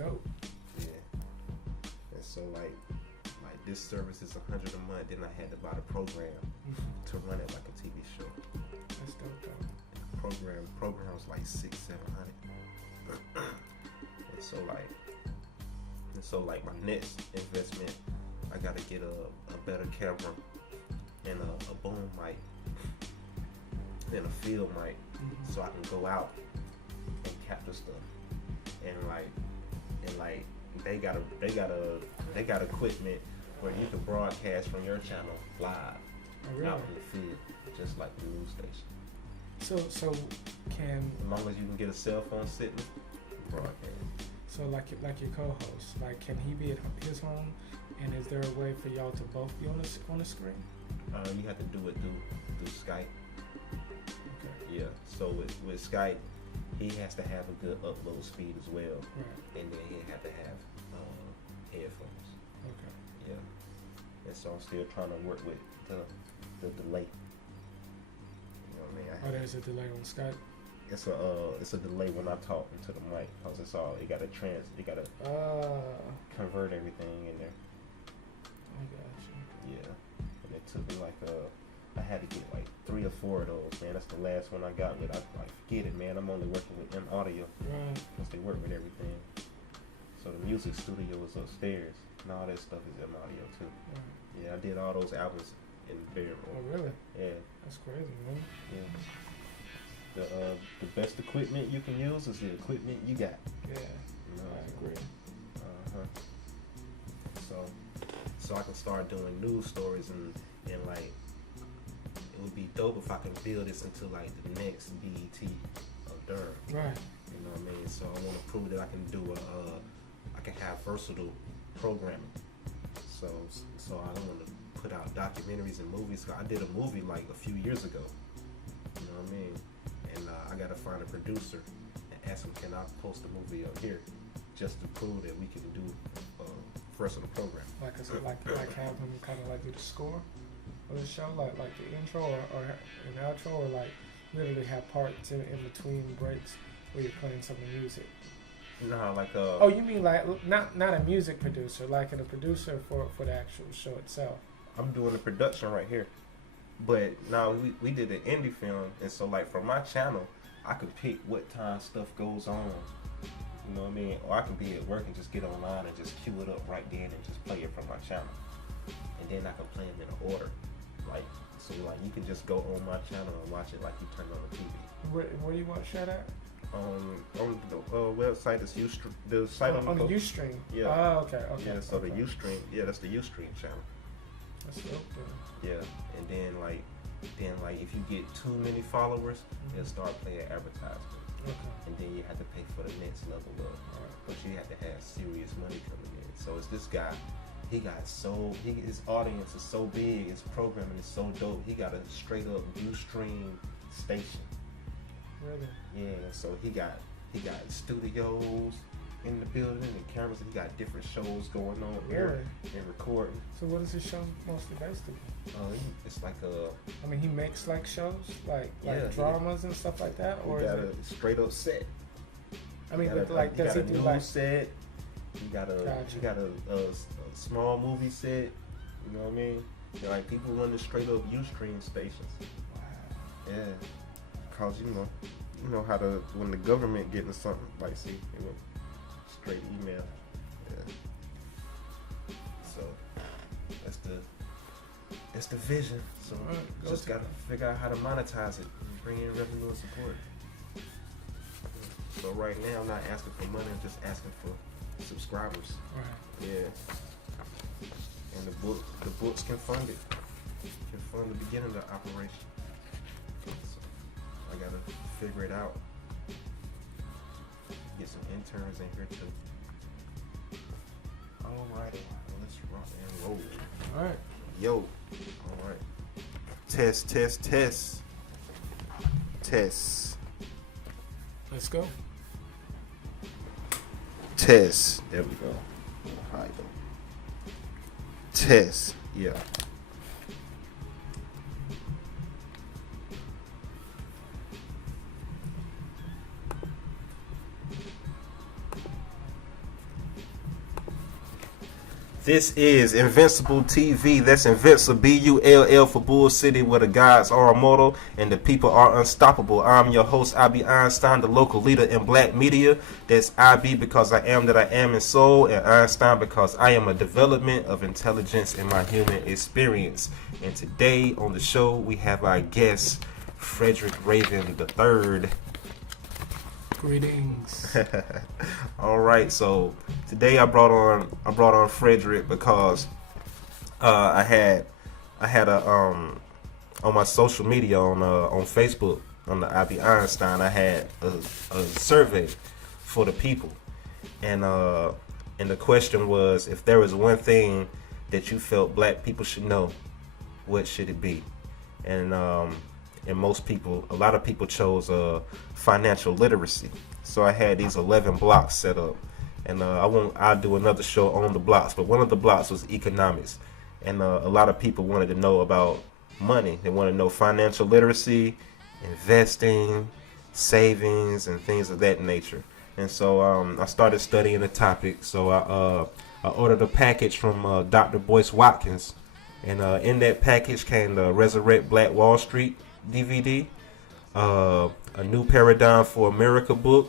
dope. Yeah. And so like this service is $100 a month. Then I had to buy the program to run it like a TV show. That's dope though. Program was like $600-700. and so like my next investment, I gotta get a better camera and a boom mic and a field mic, so I can go out and capture stuff. And they got equipment where you can broadcast from your channel live out in the field, just like the news station. So can, as long as you can get a cell phone sitting, broadcast. So like your co-host, like can he be at his home, and is there a way for y'all to both be on the screen? You have to do it through Skype. Okay. Yeah. So with Skype, he has to have a good upload speed as well, right. and then he have to have headphones. Okay. Yeah. And so I'm still trying to work with the delay. You know what I mean? There's a delay on Skype. It's a delay when I talk into the mic, cause it gotta convert everything in there. I got you. Yeah. And it took me I had to get like 3 or 4 of those, man. That's the last one I got with. I forget it, man. I'm only working with M Audio, right? Cause they work with everything. So the music studio is upstairs, and all that stuff is M Audio too. Right. Yeah, I did all those albums in the bedroom. Oh really? Yeah. That's crazy, man. Yeah. The best equipment you can use is the equipment you got. Yeah. You know, I agree. So I can start doing news stories and like it would be dope if I can build this into like the next BET of Durham. Right. You know what I mean? So I want to prove that I can do I can have versatile programming. So I don't want to put out documentaries and movies. I did a movie like a few years ago. You know what I mean? And I gotta find a producer and ask him, can I post a movie up here, just to prove that we can do versatile programming. Like have him kind of like do the score of the show, like the intro or an outro, or like literally have parts in between breaks where you're playing some of the music. No, like oh, you mean like not a music producer, like a producer for the actual show itself. I'm doing the production right here. But now we did an indie film, and so like for my channel, I could pick what time stuff goes on. You know what I mean? Or I can be at work and just get online and just cue it up right then and just play it from my channel. And then I can play them in order. So you can just go on my channel and watch it like you turn on the TV. Where do you want to share that? On the website is Ustream. The site on the Ustream. Yeah. Oh, okay. Yeah. So okay. the Ustream. Yeah, that's the Ustream channel. That's dope. Yeah, and then if you get too many followers, they'll start playing advertisements. Okay. And then you have to pay for the next level up. Right. But you have to have serious money coming in. So it's this guy. His audience is so big. His programming is so dope. He got a straight up Ustream station. Really? Yeah. So he got studios in the building and cameras. He got different shows going on here and recording. So what is his show mostly based on? It's like I mean, he makes like shows, like dramas and stuff like that, or he got is a straight up set. I mean, does he do like set? He got a small movie set. You know what I mean? Like people running straight up Ustream stations. Wow. Yeah, cause you know how when the government getting something like straight email. Yeah. So that's the vision. So just gotta figure out how to monetize it and bring in revenue and support. So right now I'm not asking for money, I'm just asking for subscribers. Right. Yeah. And the books can fund it. Can fund the beginning of the operation. So I gotta figure it out. Get some interns in here too. Alrighty, let's rock and roll. Alright. Yo. Alright. Test. Let's go. Test. There we go. Alright. Test. Yeah. This is Invincible TV. That's Invincible, B-U-L-L for Bull City, where the gods are immortal and the people are unstoppable. I'm your host, IB Einstein, the local leader in black media. That's IB because I am that I am in soul, and Einstein because I am a development of intelligence in my human experience. And today on the show, we have our guest, Frederick Raven III. Greetings. All right, so today I brought on Frederick because I had a on my social media on Facebook on the IB Einstein, I had a survey for the people, and the question was, if there was one thing that you felt black people should know, what should it be? And a lot of people chose financial literacy. So I had these 11 blocks set up, and I'll do another show on the blocks. But one of the blocks was economics, and a lot of people wanted to know about money. They wanted to know financial literacy, investing, savings, and things of that nature. And so I started studying the topic. So I ordered a package from Dr. Boyce Watkins, and in that package came the Resurrect Black Wall Street DVD, a New Paradigm for America book,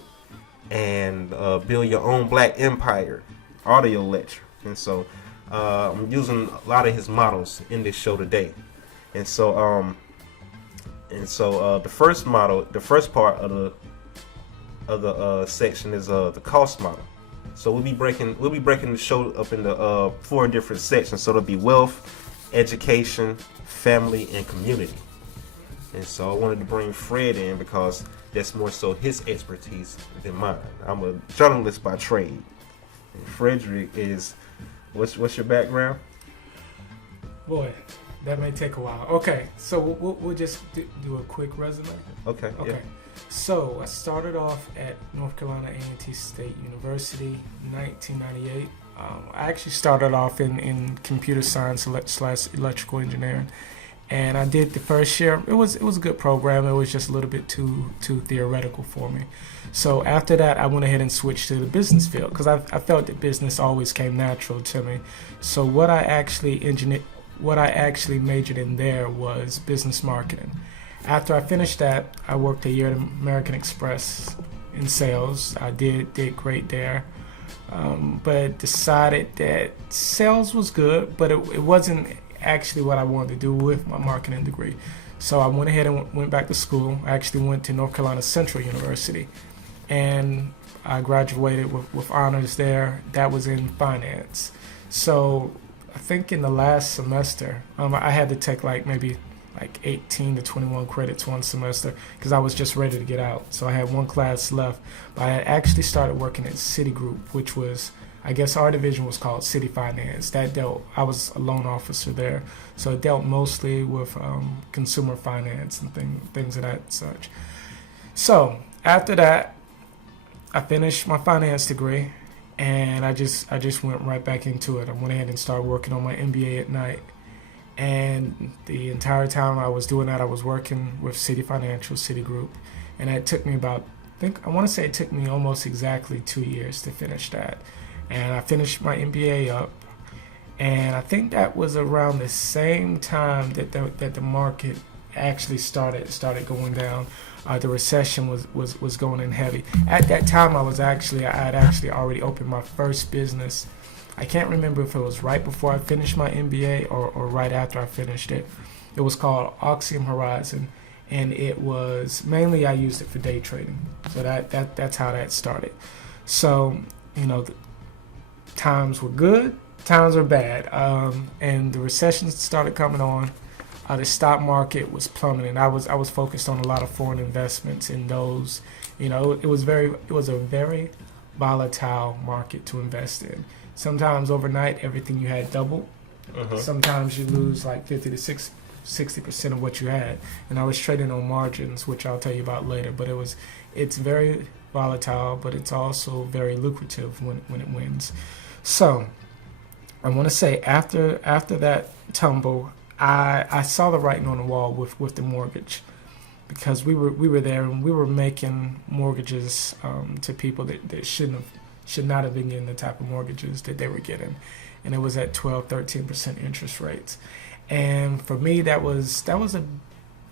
and Build Your Own Black Empire audio lecture. And so I'm using a lot of his models in this show today. And so the first part of the section is the cost model. So we'll be breaking the show up into 4 different sections. So it'll be wealth, education, family, and community. And so I wanted to bring Fred in because that's more so his expertise than mine. I'm a journalist by trade. And Frederick is, what's your background? Boy, that may take a while. Okay, so we'll just do a quick resume. Okay. Yeah. So I started off at North Carolina A&T State University in 1998. I actually started off in computer science / electrical engineering. And I did the first year. It was a good program. It was just a little bit too theoretical for me. So after that, I went ahead and switched to the business field because I felt that business always came natural to me. So what I actually majored in there was business marketing. After I finished that, I worked a year at American Express in sales. I did great there, but decided that sales was good, but it wasn't actually what I wanted to do with my marketing degree. So I went ahead and went back to school. I actually went to North Carolina Central University, and I graduated with honors there. That was in finance. So I think in the last semester, I had to take maybe 18 to 21 credits one semester because I was just ready to get out. So I had one class left, but I had actually started working at Citigroup, which was, I guess our division was called City Finance. I was a loan officer there, so it dealt mostly with consumer finance and things of that such. So after that, I finished my finance degree, and I just went right back into it. I went ahead and started working on my MBA at night, and the entire time I was doing that, I was working with City Financial, Citigroup, and it took me it took me almost exactly 2 years to finish that. And I finished my MBA up, and I think that was around the same time that the market actually started going down. The recession was going in heavy. At that time, I had actually already opened my first business. I can't remember if it was right before I finished my MBA or right after I finished it. It was called Oxium Horizon, and it was mainly I used it for day trading. So that's how that started. So times were good, times were bad, and the recession started coming on. The stock market was plummeting. I was focused on a lot of foreign investments in those. It was a very volatile market to invest in. Sometimes overnight, everything you had doubled. Sometimes you lose 50 to 60% of what you had. And I was trading on margins, which I'll tell you about later. But it's very volatile, but it's also very lucrative when it wins. So I want to say after that tumble, I saw the writing on the wall with the mortgage, because we were there and we were making mortgages to people that shouldn't should not have been getting the type of mortgages that they were getting, and it was at 12-13% interest rates. And for me, that was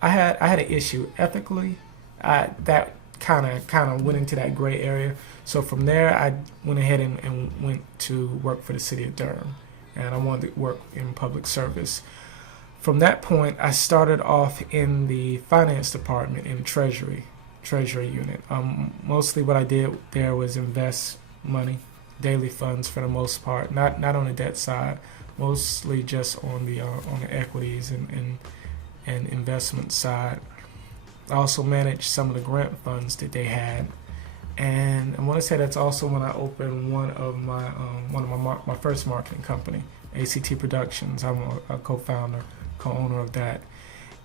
I had an issue ethically. That kind of went into that gray area. So from there, I went ahead and went to work for the city of Durham, and I wanted to work in public service. From that point, I started off in the finance department in the treasury unit. Mostly what I did there was invest money, daily funds for the most part, not on the debt side, mostly just on the equities and investment side. I also managed some of the grant funds that they had, and I want to say that's also when I opened one of my first marketing company, ACT Productions. I'm a co-founder, co-owner of that,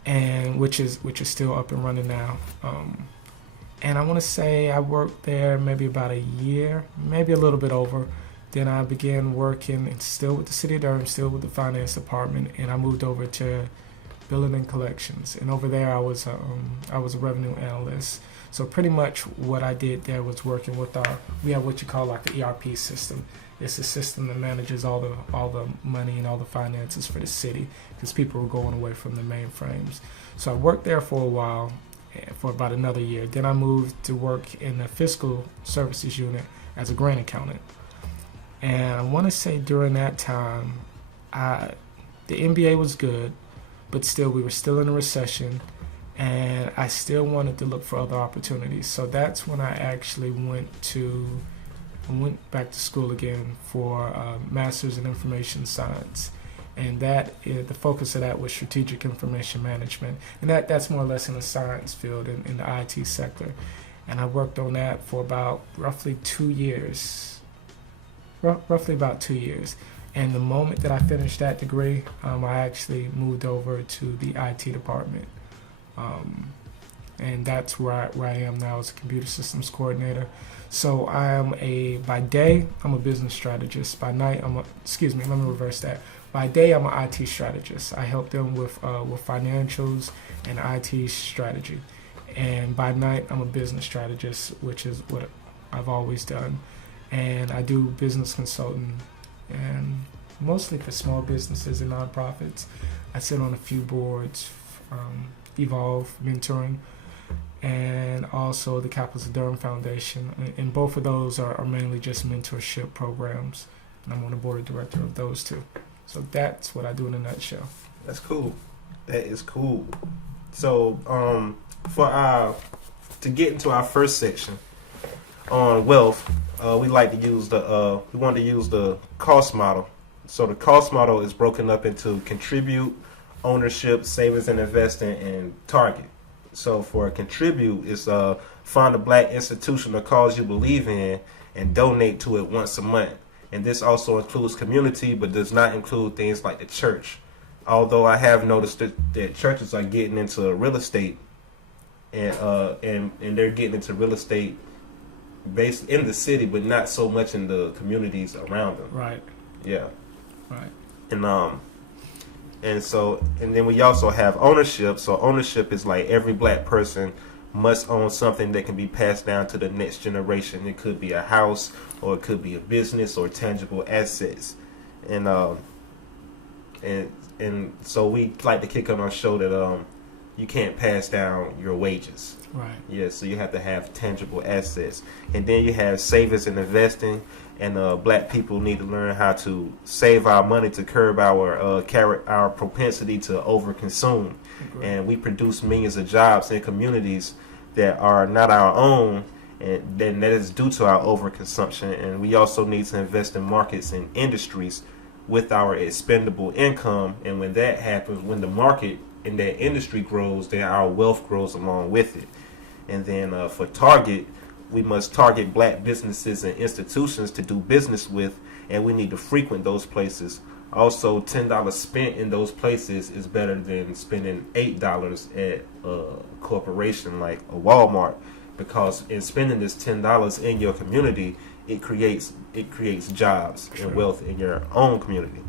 and which is still up and running now. And I want to say I worked there maybe about a year, maybe a little bit over. Then I began working, and still with the city of Durham, still with the finance department, and I moved over to billing and collections. And over there, I was a revenue analyst. So pretty much what I did there was working with we have what you call like the ERP system. It's a system that manages all the money and all the finances for the city, because people were going away from the mainframes. So I worked there for a while, for about another year. Then I moved to work in the fiscal services unit as a grant accountant. And I want to say during that time, the MBA was good, but still we were still in a recession, and I still wanted to look for other opportunities. So that's when I actually went back to school again for a master's in information science. And the focus of that was strategic information management. And that's more or less in the science field, in the IT sector. And I worked on that for about roughly 2 years. Roughly about 2 years. And the moment that I finished that degree, I actually moved over to the IT department. And that's where I am now as a computer systems coordinator. So by day, I'm a business strategist. By night, let me reverse that. By day, I'm an IT strategist. I help them with financials and IT strategy. And by night, I'm a business strategist, which is what I've always done. And I do business consulting, and mostly for small businesses and nonprofits. I sit on a few boards, Evolve Mentoring, and also the Capitals of Durham Foundation. And both of those are mainly just mentorship programs, and I'm on the board of director of those two. So that's what I do in a nutshell. That's cool. That is cool. So to get into our first section on wealth, we wanted to use the cost model. So the cost model is broken up into contribute, ownership, savings and investing, and target. So for contribute, it's find a black institution or cause you believe in and donate to it once a month. And this also includes community, but does not include things like the church. Although I have noticed that churches are getting into real estate, and they're getting into real estate based in the city, but not so much in the communities around them. Right. Yeah. Right. And then we also have ownership. So ownership is like every black person must own something that can be passed down to the next generation. It could be a house, or it could be a business, or tangible assets. And so we like to kick on our show that you can't pass down your wages. Right. Yeah, so you have to have tangible assets. And then you have savings and investing. And black people need to learn how to save our money to curb our propensity to overconsume. Great. And we produce millions of jobs in communities that are not our own, and then that is due to our overconsumption. And we also need to invest in markets and industries with our expendable income. And when that happens, when the market in that industry grows, then our wealth grows along with it. And then for target, we must target black businesses and institutions to do business with, and we need to frequent those places. Also, $10 spent in those places is better than spending $8 at a corporation like a Walmart, because in spending this $10 in your community, it creates jobs and wealth in your own community.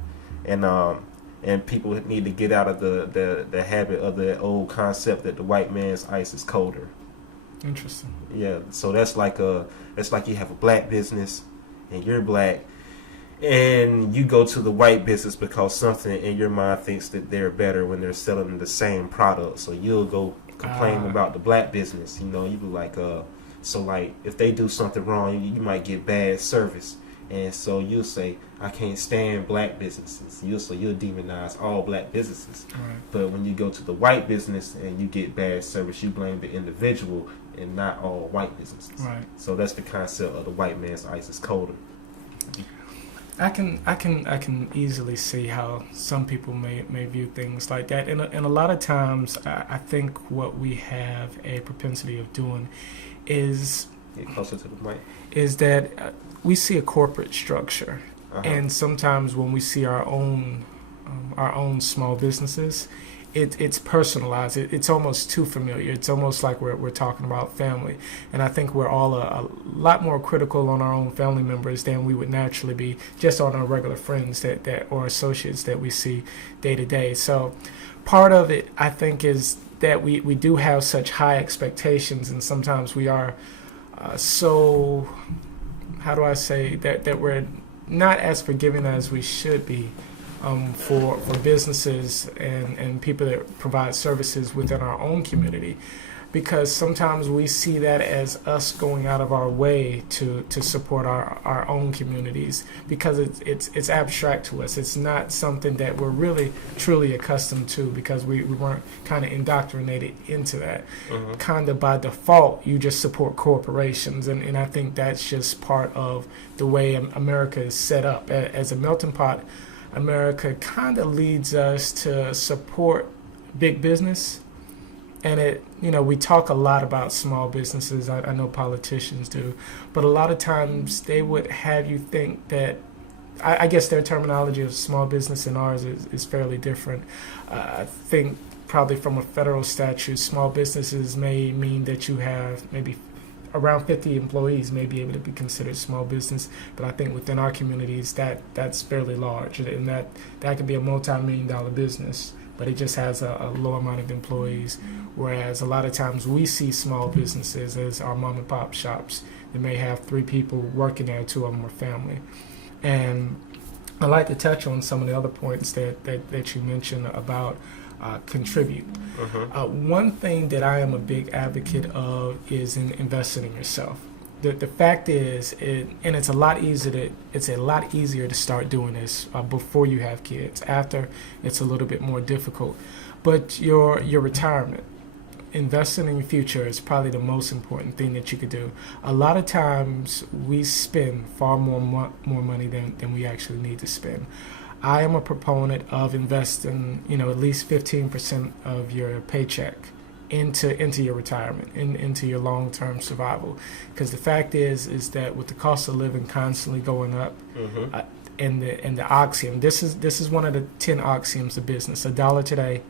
And people need to get out of the habit of the old concept that the white man's ice is colder. Interesting. Yeah, so that's like you have a black business, and you're black, and you go to the white business because something in your mind thinks that they're better when they're selling the same product. So you'll go complain about the black business. You know, you be like, so like if they do something wrong, you might get bad service. And so you'll say, I can't stand black businesses. You'll demonize all black businesses. Right. But when you go to the white business and you get bad service, you blame the individual and not all white businesses. Right. So that's the concept of the white man's ice is colder. I can easily see how some people may view things like that, and a lot of times I think what we have a propensity of doing is Get closer to the mic. Is that we see a corporate structure, and sometimes when we see our own small businesses, it's personalized. It's almost too familiar. It's almost like we're talking about family, and I think we're all a lot more critical on our own family members than we would naturally be just on our regular friends that or associates that we see day to day. So part of it, I think, is that we do have such high expectations, and sometimes we are so, how do I say, that we're not as forgiving as we should be for businesses and people that provide services within our own community, because sometimes we see that as us going out of our way to support our own communities, because it's abstract to us. It's not something that we're really truly accustomed to, because we weren't kind of indoctrinated into that. Kind of by default, you just support corporations, and I think that's just part of the way America is set up. As a melting pot, America kind of leads us to support big business. And we talk a lot about small businesses. I know politicians do, but a lot of times they would have you think that, I guess their terminology of small business and ours is fairly different. I think probably from a federal statute, small businesses may mean that you have maybe around 50 employees may be able to be considered small business, but I think within our communities that's fairly large, and that could be a multi-million-dollar business, but it just has a low amount of employees. Whereas a lot of times we see small businesses as our mom and pop shops. They may have 3 people working there, 2 of them are family. And I'd like to touch on some of the other points that you mentioned about contribute. One thing that I am a big advocate of is in investing in yourself. The fact is, it's a lot easier to start doing this before you have kids. After, it's a little bit more difficult. But your retirement, investing in your future is probably the most important thing that you could do. A lot of times we spend far more money than we actually need to spend. I am a proponent of investing, at least 15% of your paycheck into your retirement, into your long-term survival. Because the fact is that with the cost of living constantly going up, and the axiom, this is one of the 10 axioms of business. $1 today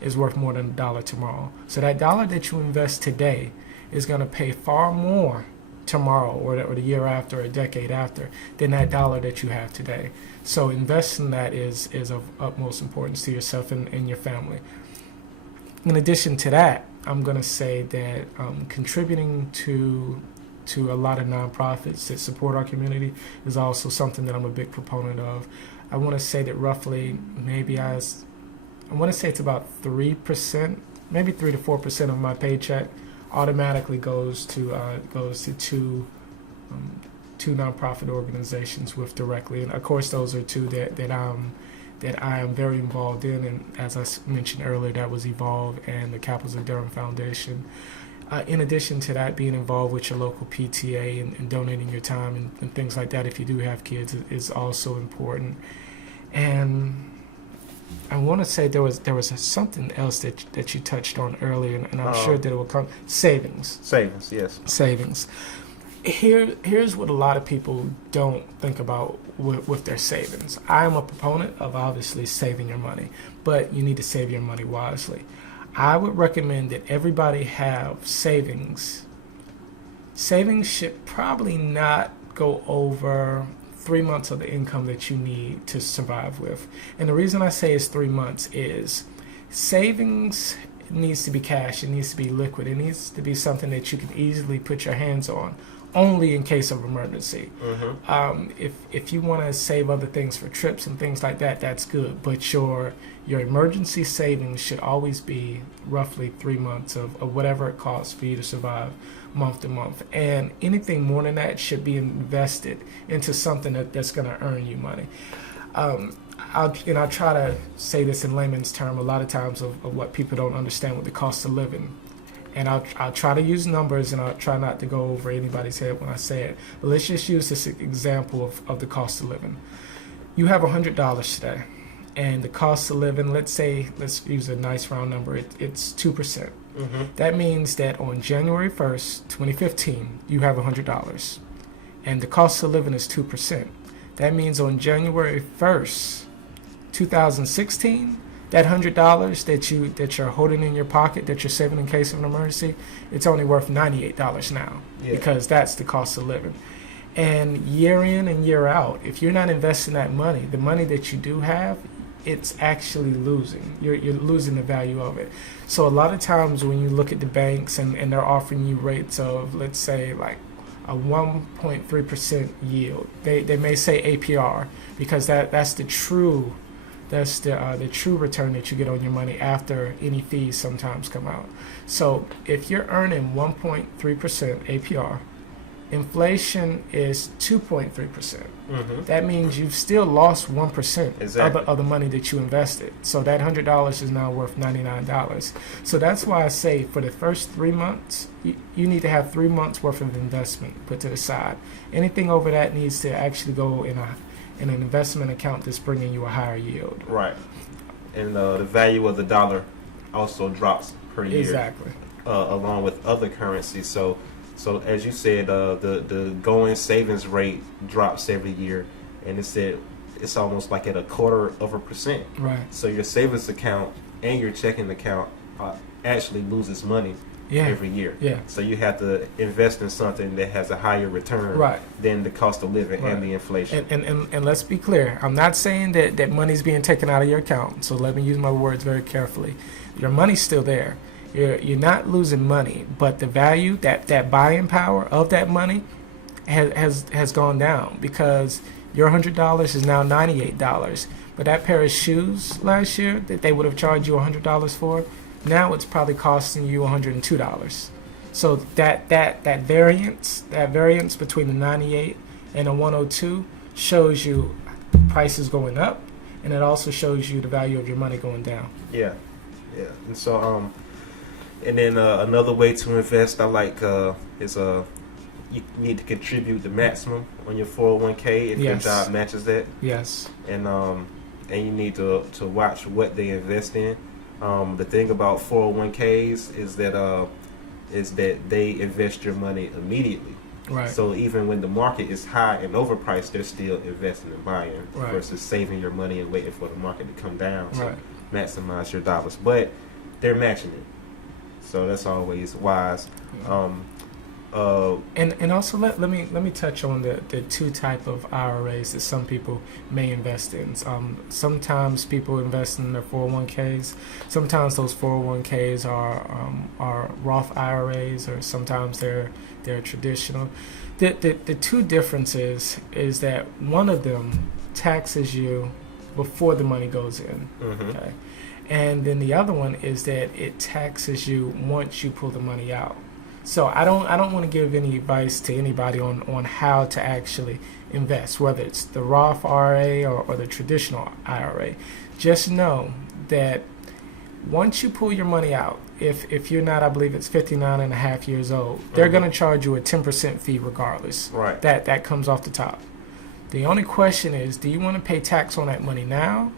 is worth more than $1 tomorrow. So that dollar that you invest today is going to pay far more tomorrow or the year after, or a decade after, than that dollar that you have today. So investing that is of utmost importance to yourself and your family. In addition to that, I'm going to say that contributing to a lot of nonprofits that support our community is also something that I'm a big proponent of. I want to say that roughly, I want to say it's about 3%, maybe 3 to 4% of my paycheck automatically goes to two nonprofit organizations with directly, and of course those are 2 that I am very involved in, and as I mentioned earlier, that was Evolve and the Capitals of Durham Foundation. In addition to that, being involved with your local PTA and donating your time and things like that, if you do have kids, is also important. And I want to say there was something else that you touched on earlier, and I'm sure that it will come. Savings, yes. Savings. Here's what a lot of people don't think about with their savings. I am a proponent of obviously saving your money, but you need to save your money wisely. I would recommend that everybody have savings. Savings should probably not go over 3 months of the income that you need to survive with. And the reason I say it's 3 months is savings needs to be cash. It needs to be liquid. It needs to be something that you can easily put your hands on only in case of emergency. Mm-hmm. If you want to save other things for trips and things like that, that's good. But your emergency savings should always be roughly 3 months of whatever it costs for you to survive month to month. And anything more than that should be invested into something that's going to earn you money. I'll try to say this in layman's term a lot of times of what people don't understand with the cost of living. And I'll try to use numbers, and I'll try not to go over anybody's head when I say it. But let's just use this example of the cost of living. You have $100 today, and the cost of living, let's use a nice round number, it's 2%. Mm-hmm. That means that on January 1st, 2015, you have $100, and the cost of living is 2%. That means on January 1st, 2016, that $100 that you're holding in your pocket, that you're saving in case of an emergency, it's only worth $98 now, because that's the cost of living. And year in and year out, if you're not investing that money, the money that you do have, it's actually losing. You're losing the value of it. So a lot of times when you look at the banks and they're offering you rates of, let's say, like a 1.3% yield, they may say APR, because that's the true return that you get on your money after any fees sometimes come out. So if you're earning 1.3% APR, inflation is 2.3%. Mm-hmm. That means you've still lost 1% Exactly. of the money that you invested. So that $100 is now worth $99. So that's why I say for the first 3 months, you need to have 3 months worth of investment put to the side. Anything over that needs to actually go in an investment account that's bringing you a higher yield. Right. And the value of the dollar also drops per year. Exactly. Along with other currencies. So as you said, the going savings rate drops every year, and it's almost like at 0.25%. Right. So your savings account and your checking account actually loses money every year. Yeah. So you have to invest in something that has a higher return than the cost of living and the inflation. And let's be clear. I'm not saying that money's being taken out of your account. So let me use my words very carefully. Your money's still there. You're not losing money, but the value, that buying power of that money has gone down, because your $100 is now $98. But that pair of shoes last year that they would have charged you $100 for, now it's probably costing you $102. So that variance between the 98 and the 102 shows you prices going up, and it also shows you the value of your money going down. Yeah. And so and then another way to invest I like is you need to contribute the maximum on your 401k if your job matches that. Yes. And you need to watch what they invest in. The thing about 401ks is that they invest your money immediately. Right. So even when the market is high and overpriced, they're still investing and buying versus saving your money and waiting for the market to come down to maximize your dollars. But they're matching it, so that's always wise. And also let me touch on the two type of IRAs that some people may invest in. Sometimes people invest in their 401ks. Sometimes those 401ks are Roth IRAs, or sometimes they're traditional. The two differences is that one of them taxes you before the money goes in. Mm-hmm. Okay? And then the other one is that it taxes you once you pull the money out. So I don't want to give any advice to anybody on how to actually invest, whether it's the Roth IRA or the traditional IRA. Just know that once you pull your money out, if you're not, I believe it's 59 and a half years old, they're going to charge you a 10% fee regardless. Right. That comes off the top. The only question is, do you want to pay tax on that money now,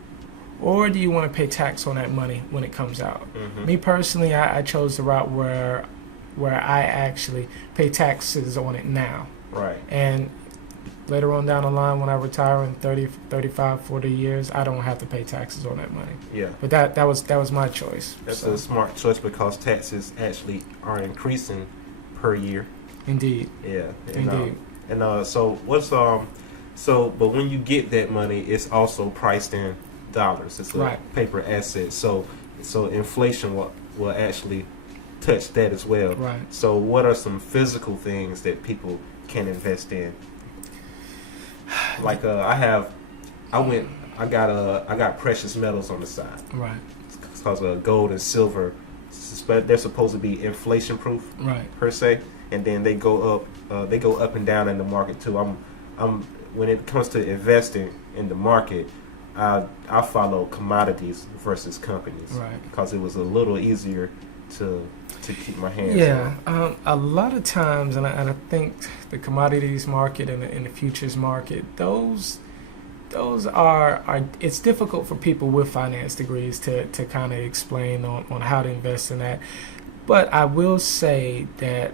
or do you want to pay tax on that money when it comes out? Mm-hmm. Me personally, I chose the route where I actually pay taxes on it now. Right. And later on down the line, when I retire in 30, 35, 40 years, I don't have to pay taxes on that money. Yeah. But that was my choice. That's a smart choice, because taxes actually are increasing per year. Indeed. Yeah. Indeed. But when you get that money, it's also priced in dollars. It's a paper asset. So inflation will actually touch that as well. Right. So what are some physical things that people can invest in? Like I got precious metals on the side. Right. Because gold and silver, they're supposed to be inflation proof, right, per se, and then they go up and down in the market too. I'm when it comes to investing in the market, I follow commodities versus companies, right, because it was a little easier to keep my hands on. A lot of times, and I think the commodities market and the futures market, those are it's difficult for people with finance degrees to kind of explain on how to invest in that. But I will say that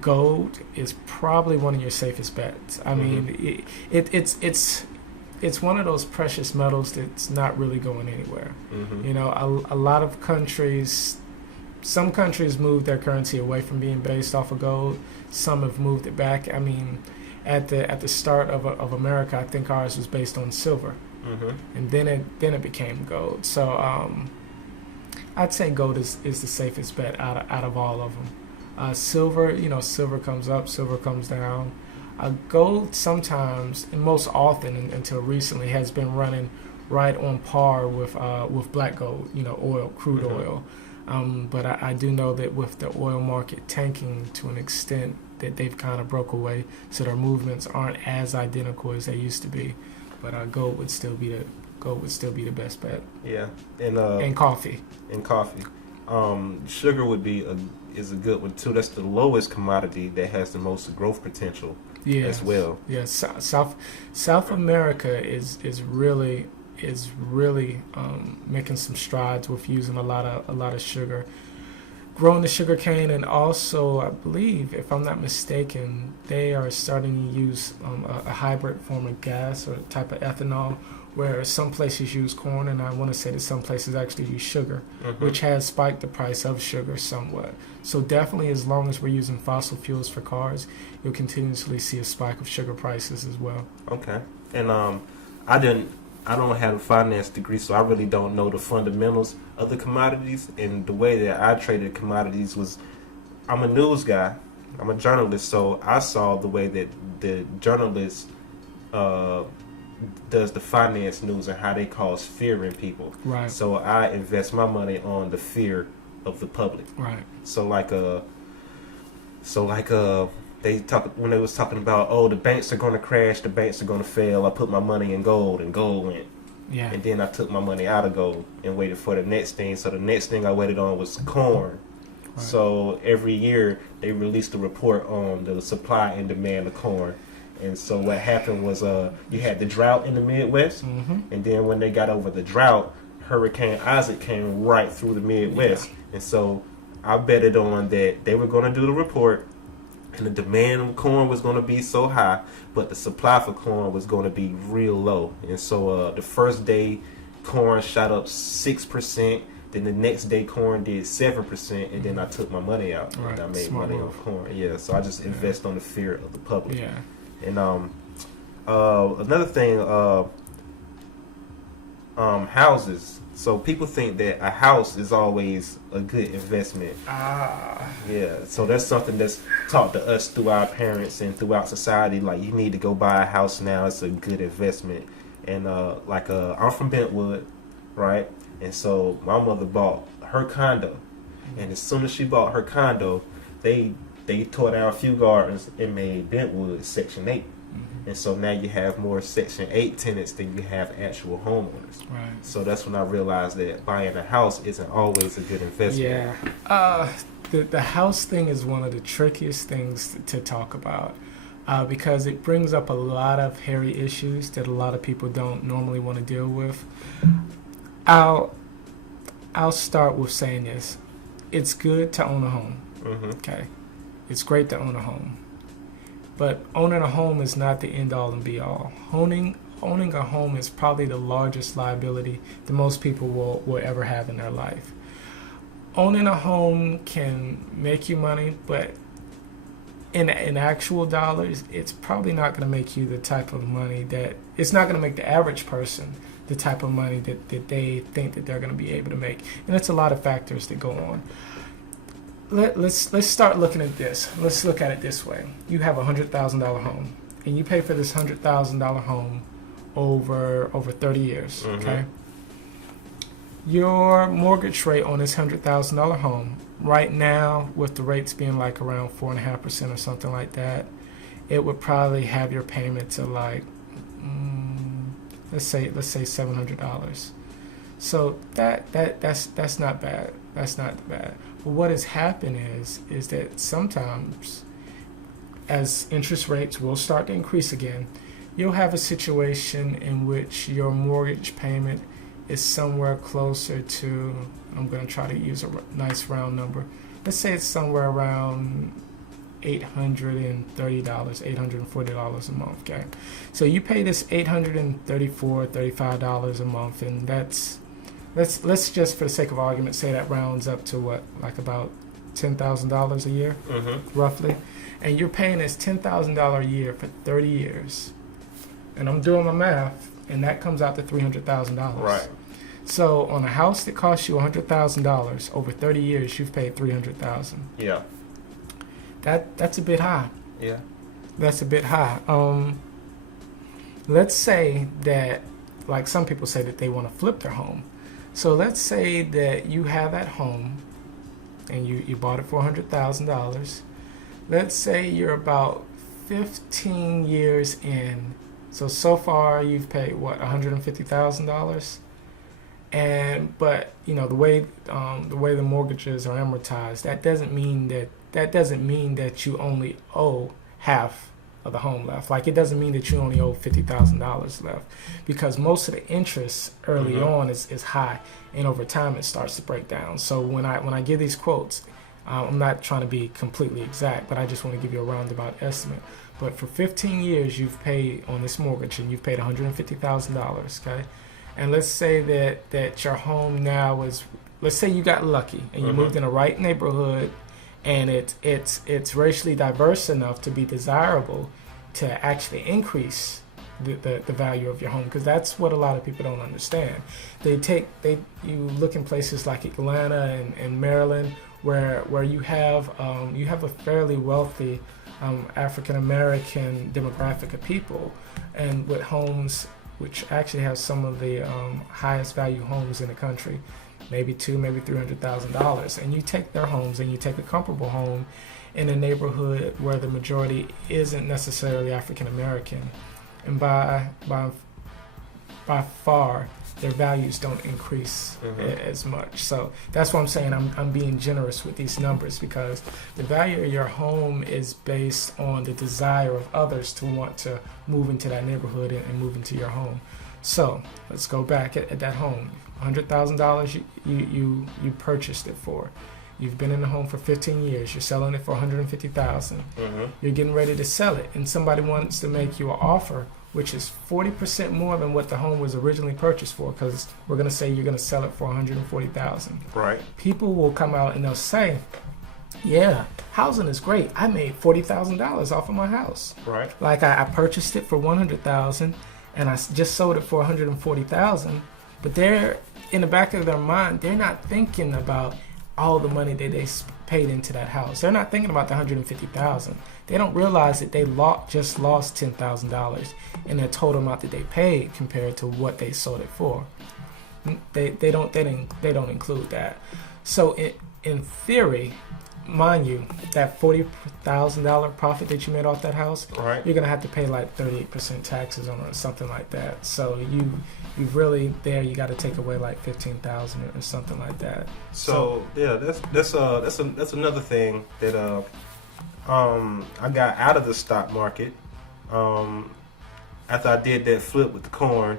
gold is probably one of your safest bets. I mean, it's one of those precious metals that's not really going anywhere. You know, a lot of countries, some countries moved their currency away from being based off of gold. Some have moved it back. I mean, at the start of America, I think ours was based on silver, and then it became gold. So I'd say gold is the safest bet out of all of them. Silver, you know, silver comes up, silver comes down. Gold sometimes, and most often until recently, has been running right on par with black gold, you know, oil, crude oil. But I do know that with the oil market tanking to an extent, that they've kind of broke away, so their movements aren't as identical as they used to be. But gold would still be the best bet. Yeah, and coffee. And coffee. Sugar is a good one too. That's the lowest commodity that has the most growth potential as well. Yes, South America is really making some strides with using a lot of sugar, growing the sugar cane, and also I believe, if I'm not mistaken, they are starting to use a hybrid form of gas or type of ethanol, where some places use corn, and I want to say that some places actually use sugar, which has spiked the price of sugar somewhat. So definitely, as long as we're using fossil fuels for cars, you'll continuously see a spike of sugar prices as well. Okay, and I don't have a finance degree, so I really don't know the fundamentals of the commodities. And the way that I traded commodities was, I'm a news guy, I'm a journalist, so I saw the way that the journalist does the finance news and how they cause fear in people. Right. So I invest my money on the fear of the public. Right. So when they was talking about, oh, the banks are going to crash, the banks are going to fail, I put my money in gold, and gold went. Yeah. And then I took my money out of gold and waited for the next thing. So the next thing I waited on was corn. Right. So every year they released a report on the supply and demand of corn. And so what happened was you had the drought in the Midwest, and then when they got over the drought, Hurricane Isaac came right through the Midwest. Yeah. And so I betted on that they were going to do the report, and the demand of corn was going to be so high, but the supply for corn was going to be real low. And so the first day, corn shot up 6%. Then the next day, corn did 7%, and then I took my money out, and I made money on corn. Yeah, so I just invest on the fear of the public. Yeah. And another thing, houses. So people think that a house is always a good investment. Yeah. So that's something that's taught to us through our parents and throughout society. Like, you need to go buy a house now. It's a good investment. And I'm from Bentwood, right? And so my mother bought her condo, and as soon as she bought her condo, they tore down a few gardens and made Bentwood Section 8. And so now you have more Section 8 tenants than you have actual homeowners. Right. So that's when I realized that buying a house isn't always a good investment. Yeah. The house thing is one of the trickiest things to talk about because it brings up a lot of hairy issues that a lot of people don't normally want to deal with. I'll start with saying this. It's good to own a home. Okay. It's great to own a home. But owning a home is not the end-all and be-all. Owning a home is probably the largest liability that most people will ever have in their life. Owning a home can make you money, but in actual dollars, it's probably not going to make you the type of money that... It's not going to make the average person the type of money that they think that they're going to be able to make. And it's a lot of factors that go on. let's start looking at this. Let's look at it this way. You have $100,000 home, and you pay for this $100,000 home over 30 years. Okay. Your mortgage rate on this $100,000 home right now, with the rates being like around 4.5% or something like that, it would probably have your payments of like let's say $700. So that's not bad. That's not bad. But what has happened is that sometimes, as interest rates will start to increase again, you'll have a situation in which your mortgage payment is somewhere closer to, I'm going to try to use a nice round number. Let's say it's somewhere around $830, $840 a month, okay? So you pay this $834, $35 a month, and that's, let's just for the sake of argument say that rounds up to what, like about $10,000 a year, roughly? And you're paying this $10,000 a year for 30 years. And I'm doing my math, and that comes out to $300,000. Right. So on a house that costs you $100,000 over 30 years, you've paid $300,000. Yeah. That's a bit high. Yeah. That's a bit high. Let's say that, like some people say that they want to flip their home. So let's say that you have that home, and you bought it for $100,000. Let's say you're about 15 years in. So far you've paid what, $150,000, but you know the way the mortgages are amortized, that doesn't mean that you only owe half of the home left. Like, it doesn't mean that you only owe $50,000 left, because most of the interest early on is high, and over time it starts to break down. So when I give these quotes, I'm not trying to be completely exact, but I just want to give you a roundabout estimate. But for 15 years, you've paid on this mortgage, and you've paid $150,000, okay? And let's say that your home now is, let's say you got lucky, and you moved in the right neighborhood, and it's racially diverse enough to be desirable to actually increase the value of your home, because that's what a lot of people don't understand. You look in places like Atlanta and Maryland, where you have a fairly wealthy African American demographic of people, and with homes which actually have some of the highest value homes in the country, maybe $300,000, and you take their homes and you take a comparable home in a neighborhood where the majority isn't necessarily African American, and by far their values don't increase as much. So that's why I'm saying I'm being generous with these numbers, because the value of your home is based on the desire of others to want to move into that neighborhood and move into your home. So let's go back at that home. $100,000 you purchased it for. You've been in the home for 15 years. You're selling it for $150,000. You're getting ready to sell it, and somebody wants to make you an offer which is 40% more than what the home was originally purchased for, because we're going to say you're going to sell it for $140,000. Right. People will come out and they'll say, yeah, housing is great. I made $40,000 off of my house. Right. Like I purchased it for $100,000 and I just sold it for $140,000. But they're, in the back of their mind, they're not thinking about all the money that they paid into that house. They're not thinking about the $150,000. They don't realize that they just lost $10,000 in the total amount that they paid compared to what they sold it for. They don't include that. So in theory, mind you, that $40,000 profit that you made off that house, right, you're gonna have to pay like 38% taxes on it or something like that. So you really there, you got to take away like $15,000 or something like that. So yeah, that's another thing that I got out of the stock market after I did that flip with the corn.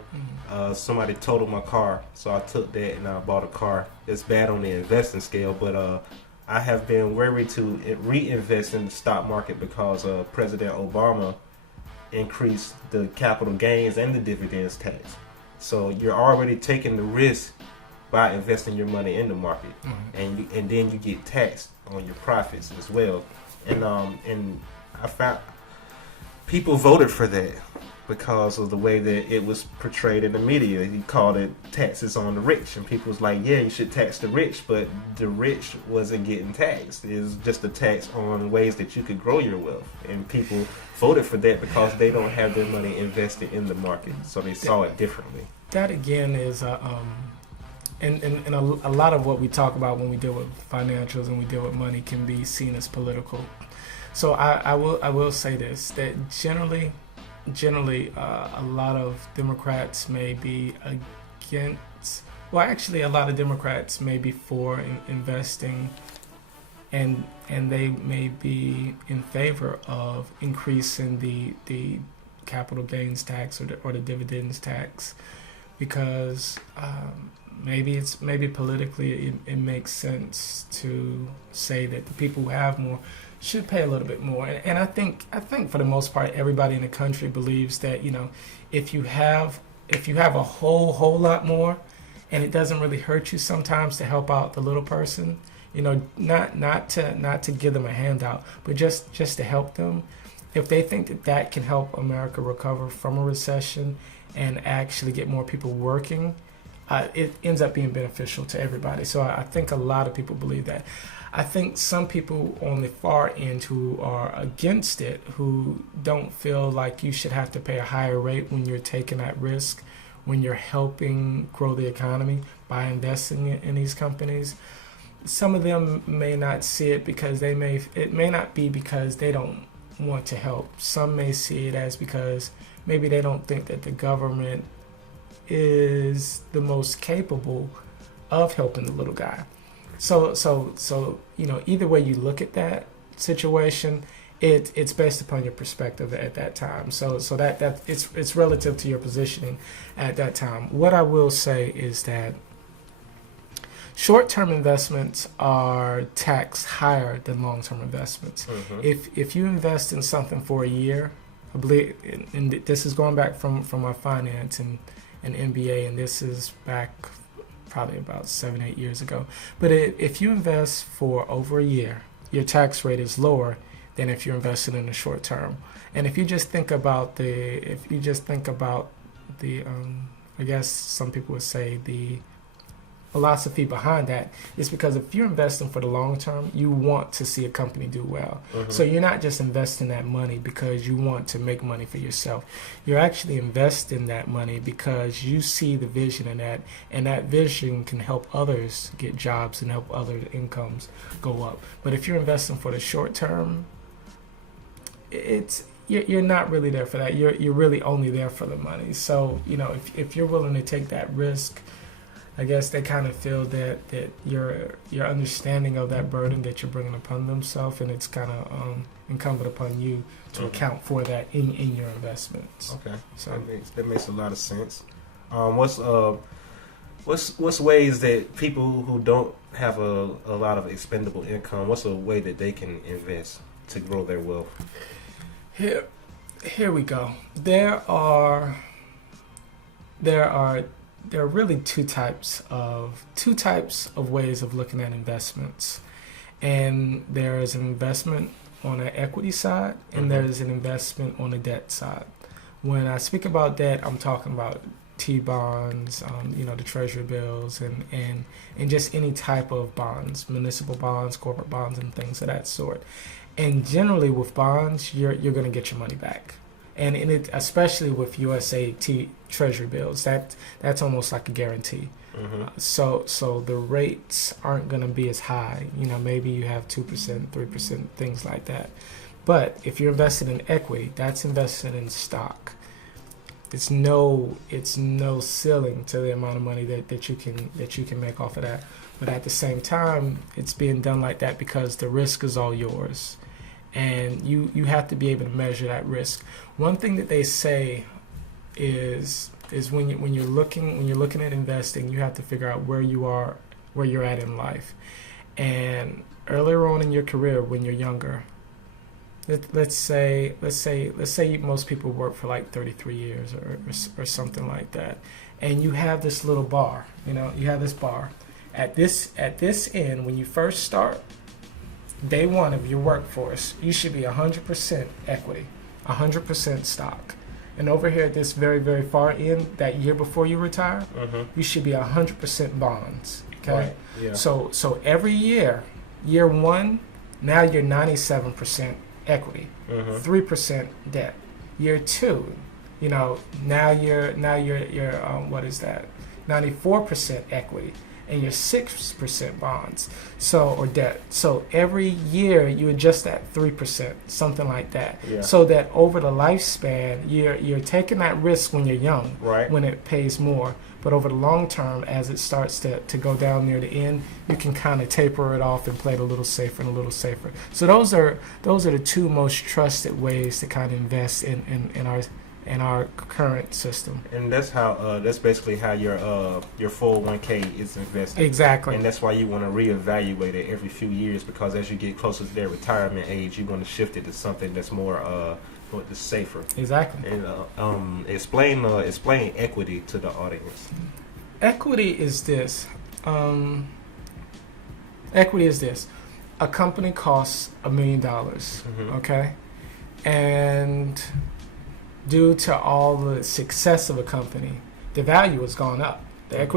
Somebody totaled my car, so I took that and I bought a car. It's bad on the investing scale, but I have been wary to reinvest in the stock market because President Obama increased the capital gains and the dividends tax. So you're already taking the risk by investing your money in the market, and then you get taxed on your profits as well. And I found people voted for that. because of the way that it was portrayed in the media. He called it taxes on the rich, and people was like, yeah, you should tax the rich, but the rich wasn't getting taxed. It was just a tax on ways that you could grow your wealth, and people voted for that because they don't have their money invested in the market, so they saw it differently. That again is and a lot of what we talk about when we deal with financials and we deal with money can be seen as political. So I will say this, that generally a lot of Democrats may be against, well, actually a lot of Democrats may be for investing, and they may be in favor of increasing the capital gains tax or the dividends tax, because maybe politically it makes sense to say that the people who have more should pay a little bit more. And I think for the most part everybody in the country believes that, you know, if you have a whole lot more, and it doesn't really hurt you sometimes to help out the little person, you know, not to give them a handout, but just to help them. If they think that can help America recover from a recession and actually get more people working, it ends up being beneficial to everybody. So I think a lot of people believe that. I think some people on the far end who are against it, who don't feel like you should have to pay a higher rate when you're taking that risk, when you're helping grow the economy by investing in these companies, some of them may not see it because it may not be because they don't want to help. Some may see it as because maybe they don't think that the government is the most capable of helping the little guy. So you know, either way you look at that situation, it's based upon your perspective at that time. So that it's relative to your positioning at that time. What I will say is that short-term investments are taxed higher than long-term investments. Mm-hmm. If you invest in something for a year, I believe, and this is going back from my finance and MBA, and this is back probably about 7-8 years ago. But if you invest for over a year, your tax rate is lower than if you're invested in the short term. And if you just think about the I guess some people would say the philosophy behind that is because if you're investing for the long term, you want to see a company do well. Mm-hmm. So you're not just investing that money because you want to make money for yourself. You're actually investing that money because you see the vision in that, and that vision can help others get jobs and help other incomes go up. But if you're investing for the short term, you're not really there for that. You're really only there for the money. So, you know, if you're willing to take that risk, I guess they kind of feel that your understanding of that burden that you're bringing upon themselves, and it's kind of incumbent upon you to account for that in your investments. Okay, so that makes a lot of sense. What's ways that people who don't have a lot of expendable income, what's a way that they can invest to grow their wealth? Here we go. There are really two types of ways of looking at investments, and there is an investment on the equity side, and there is an investment on the debt side. When I speak about debt, I'm talking about T-bonds, the treasury bills, and just any type of bonds, municipal bonds, corporate bonds, and things of that sort. And generally with bonds, you're going to get your money back. And in it, especially with USA treasury bills, that's almost like a guarantee. Mm-hmm. So the rates aren't going to be as high. You know, maybe you have 2%, 3%, things like that. But if you're invested in equity, that's invested in stock. It's no ceiling to the amount of money that you can make off of that. But at the same time, it's being done like that because the risk is all yours. And you have to be able to measure that risk. One thing that they say is when you're looking at investing, you have to figure out where you're at in life. And earlier on in your career, when you're younger, let's say most people work for like 33 years or something like that, and you have this little bar. You have this bar at this end when you first start. Day one of your workforce, you should be 100% equity, 100% stock. and over here at this very, very far end, that year before you retire, you should be 100% bonds. Okay, Right. Yeah. so every year, year one, now you're 97% equity, 3% debt. Year two, now you're what is that? 94% equity, and you're 6% bonds, or debt. So every year you adjust that 3%, something like that, Yeah. so that over the lifespan you're taking that risk when you're young, Right. when it pays more. But over the long term, as it starts to go down near the end, you can kind of taper it off and play it a little safer and a little safer. So those are the two most trusted ways to kind of invest in our current system. And that's basically how your 401k is invested. Exactly. And that's why you want to reevaluate it every few years, because as you get closer to their retirement age, you want to shift it to something that's more safer. Exactly. And explain equity to the audience. Equity is this. Equity is this. A company costs $1 million. Okay, and due to all the success of a company, the value has gone up. The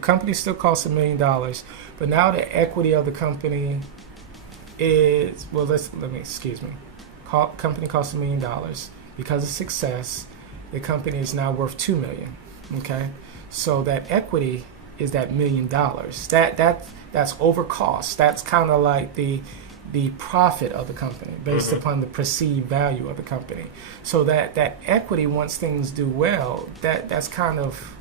company still costs $1 million, but now the equity of the company is company costs $1 million. Because of success, the company is now worth $2 million. Okay, so that equity is that $1 million. That's over cost. That's kind of like the profit of the company based upon the perceived value of the company. So that equity, once things do well, that's kind of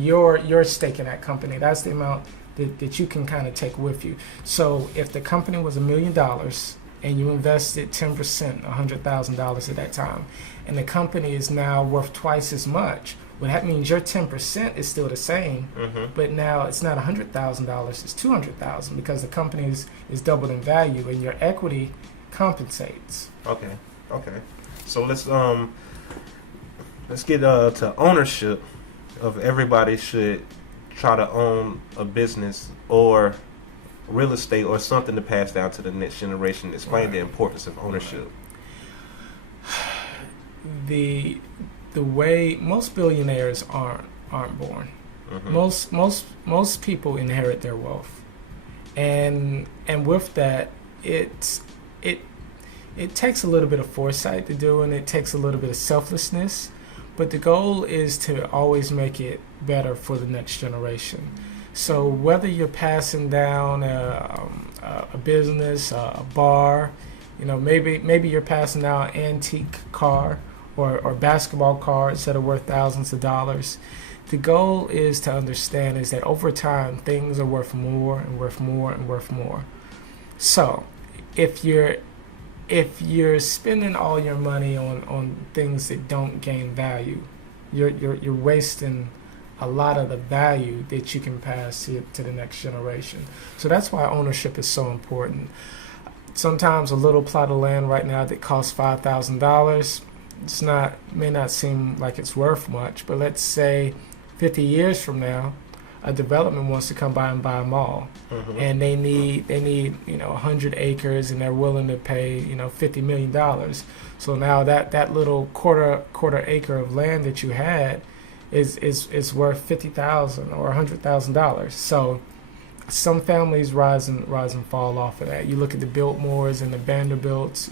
your stake in that company. That's the amount that you can kind of take with you. So if the company was $1 million and you invested 10%, $100,000 at that time, and the company is now worth twice as much, well, that means your 10% is still the same, but now it's not $100,000, it's $200,000, because the company is doubled in value, and your equity compensates. Okay. So let's get to ownership. Of everybody should try to own a business or real estate or something to pass down to the next generation. Explain the importance of ownership. The way most billionaires aren't born. Most people inherit their wealth, and with that, it takes a little bit of foresight to do, and it takes a little bit of selflessness. But the goal is to always make it better for the next generation. So whether you're passing down a business, a bar, maybe you're passing down an antique car or basketball cards that are worth thousands of dollars. The goal is to understand is that over time things are worth more and worth more and worth more. So if you're spending all your money on things that don't gain value, you're wasting a lot of the value that you can pass to the next generation. So that's why ownership is so important. Sometimes a little plot of land right now that costs $5,000, may not seem like it's worth much, but let's say 50 years from now, a development wants to come by and buy them all, and they need 100 acres, and they're willing to pay $50 million. So now that little quarter acre of land that you had is worth $50,000 or $100,000. So some families rise and fall off of that. You look at the Biltmores and the Vanderbilts.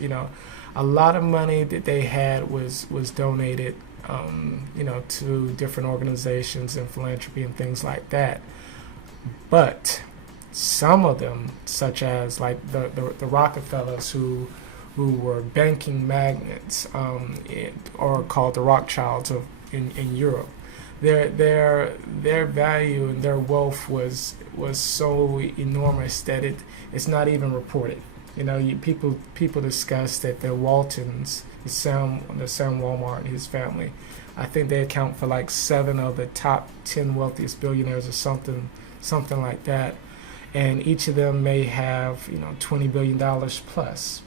A lot of money that they had was donated to different organizations and philanthropy and things like that. But some of them, such as like the Rockefellers, who were banking magnates, or called the Rothschilds in Europe, their value and their wealth was so enormous that it's not even reported. People discuss that the Waltons, the Sam Walmart and his family, I think they account for like 7 of the top 10 wealthiest billionaires or something like that, and each of them may have $20 billion plus.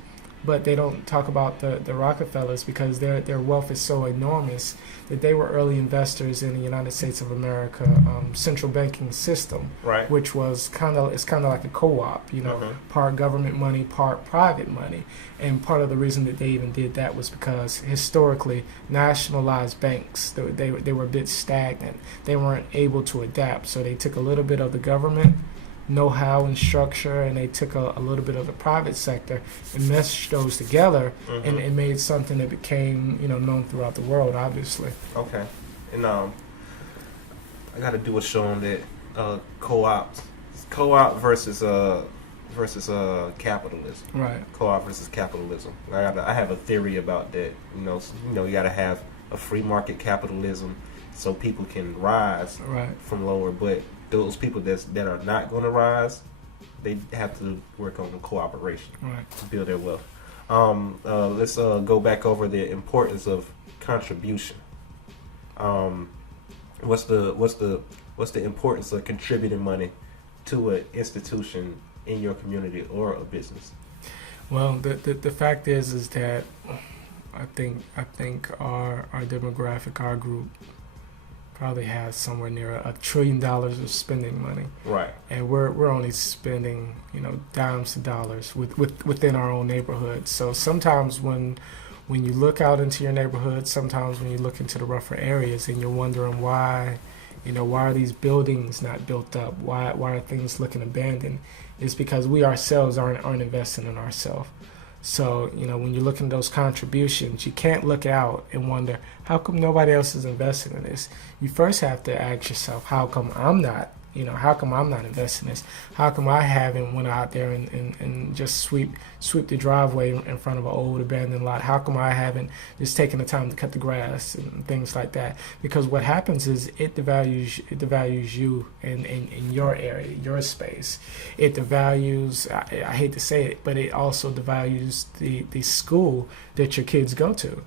but they don't talk about the Rockefellers because their wealth is so enormous that they were early investors in the United States of America central banking system, Right. which was it's kind of like a co-op, part government money, part private money. And part of the reason that they even did that was because historically nationalized banks, they were a bit stagnant. They weren't able to adapt, so they took a little bit of the government know-how and structure, and they took a little bit of the private sector and meshed those together, and it made something that became known throughout the world, obviously. Okay. And I got to do a show on that co-op versus capitalism. Right. Co-op versus capitalism. I have a theory about that. You got to have a free market capitalism so people can rise from lower, but those people that are not going to rise, they have to work on the cooperation to build their wealth. Let's go back over the importance of contribution. What's the importance of contributing money to an institution in your community or a business? Well, the fact is that I think our demographic, our group, probably has somewhere near $1 trillion of spending money, right? And we're only spending dimes to dollars within our own neighborhood. So sometimes when you look out into your neighborhood, sometimes when you look into the rougher areas, and you're wondering why are these buildings not built up? Why are things looking abandoned? It's because we ourselves aren't investing in ourselves. So, when you look at those contributions, you can't look out and wonder, how come nobody else is investing in this? You first have to ask yourself, how come I'm not investing in this? How come I haven't went out there and just sweep the driveway in front of an old abandoned lot? How come I haven't just taken the time to cut the grass and things like that? Because what happens is it devalues you in your area, your space. It devalues, I hate to say it, but it also devalues the school that your kids go to,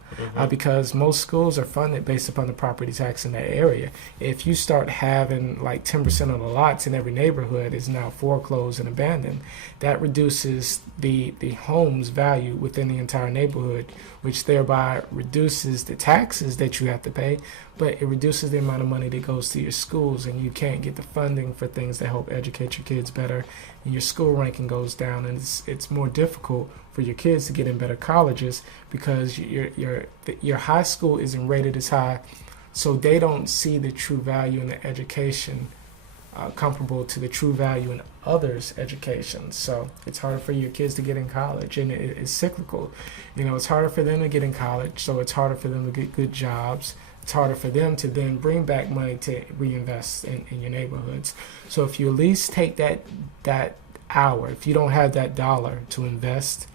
because most schools are funded based upon the property tax in that area. If you start having like 10% of the lots in every neighborhood is now foreclosed and abandoned, that reduces the home's value within the entire neighborhood, which thereby reduces the taxes that you have to pay, but it reduces the amount of money that goes to your schools, and you can't get the funding for things that help educate your kids better, and your school ranking goes down, and it's more difficult for your kids to get in better colleges because your high school isn't rated as high, so they don't see the true value in the education comparable to the true value in others' education. So it's harder for your kids to get in college, and it's cyclical. It's harder for them to get in college, so it's harder for them to get good jobs. It's harder for them to then bring back money to reinvest in your neighborhoods. So if you at least take that hour, if you don't have that dollar to invest,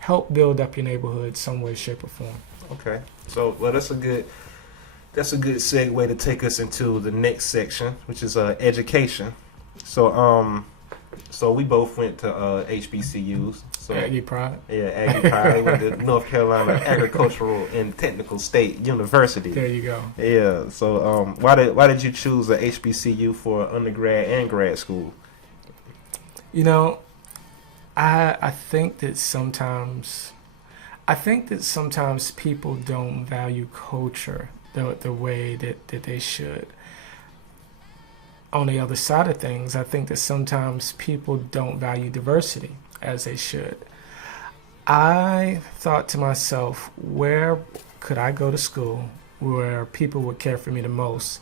help build up your neighborhood some way, shape, or form. Okay. So, well, that's a good segue to take us into the next section, which is education. So we both went to HBCUs. So Aggie Pride. Yeah, Aggie Pride. I went to North Carolina Agricultural and Technical State University. There you go. Yeah. So why did you choose a HBCU for undergrad and grad school? I think that sometimes people don't value culture the way that they should. On the other side of things, I think that sometimes people don't value diversity as they should. I thought to myself, where could I go to school where people would care for me the most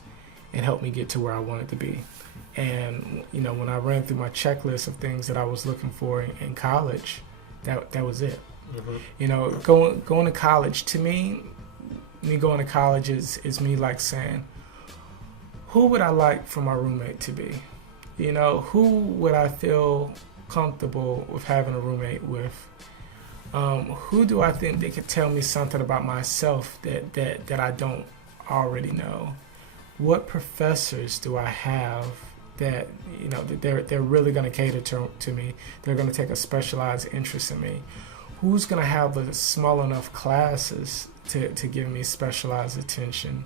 and help me get to where I wanted to be? And, when I ran through my checklist of things that I was looking for in college, that was it. Going to college, to me going to college is me like saying, who would I like for my roommate to be? Who would I feel comfortable with having a roommate with? Who do I think they could tell me something about myself that I don't already know? What professors do I have that they're really going to cater to me? They're going to take a specialized interest in me. Who's going to have the small enough classes to give me specialized attention?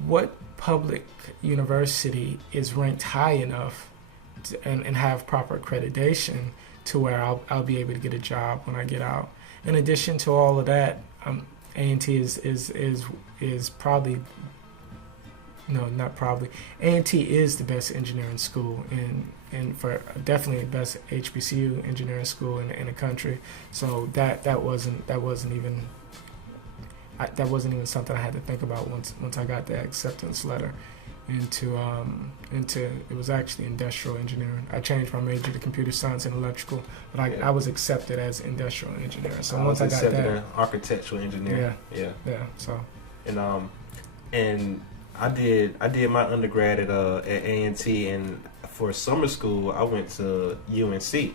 What public university is ranked high enough and have proper accreditation to where I'll be able to get a job when I get out? in addition to all of that, A&T is probably, no, not probably, A&T is the best engineering school and for definitely the best HBCU engineering school in the country. So that wasn't even something I had to think about once I got the acceptance letter into it was actually industrial engineering. I changed my major to computer science and electrical, but I was accepted as industrial engineering. So once I got that, architectural engineering. Yeah. So and I did my undergrad at A&T, and for summer school I went to UNC,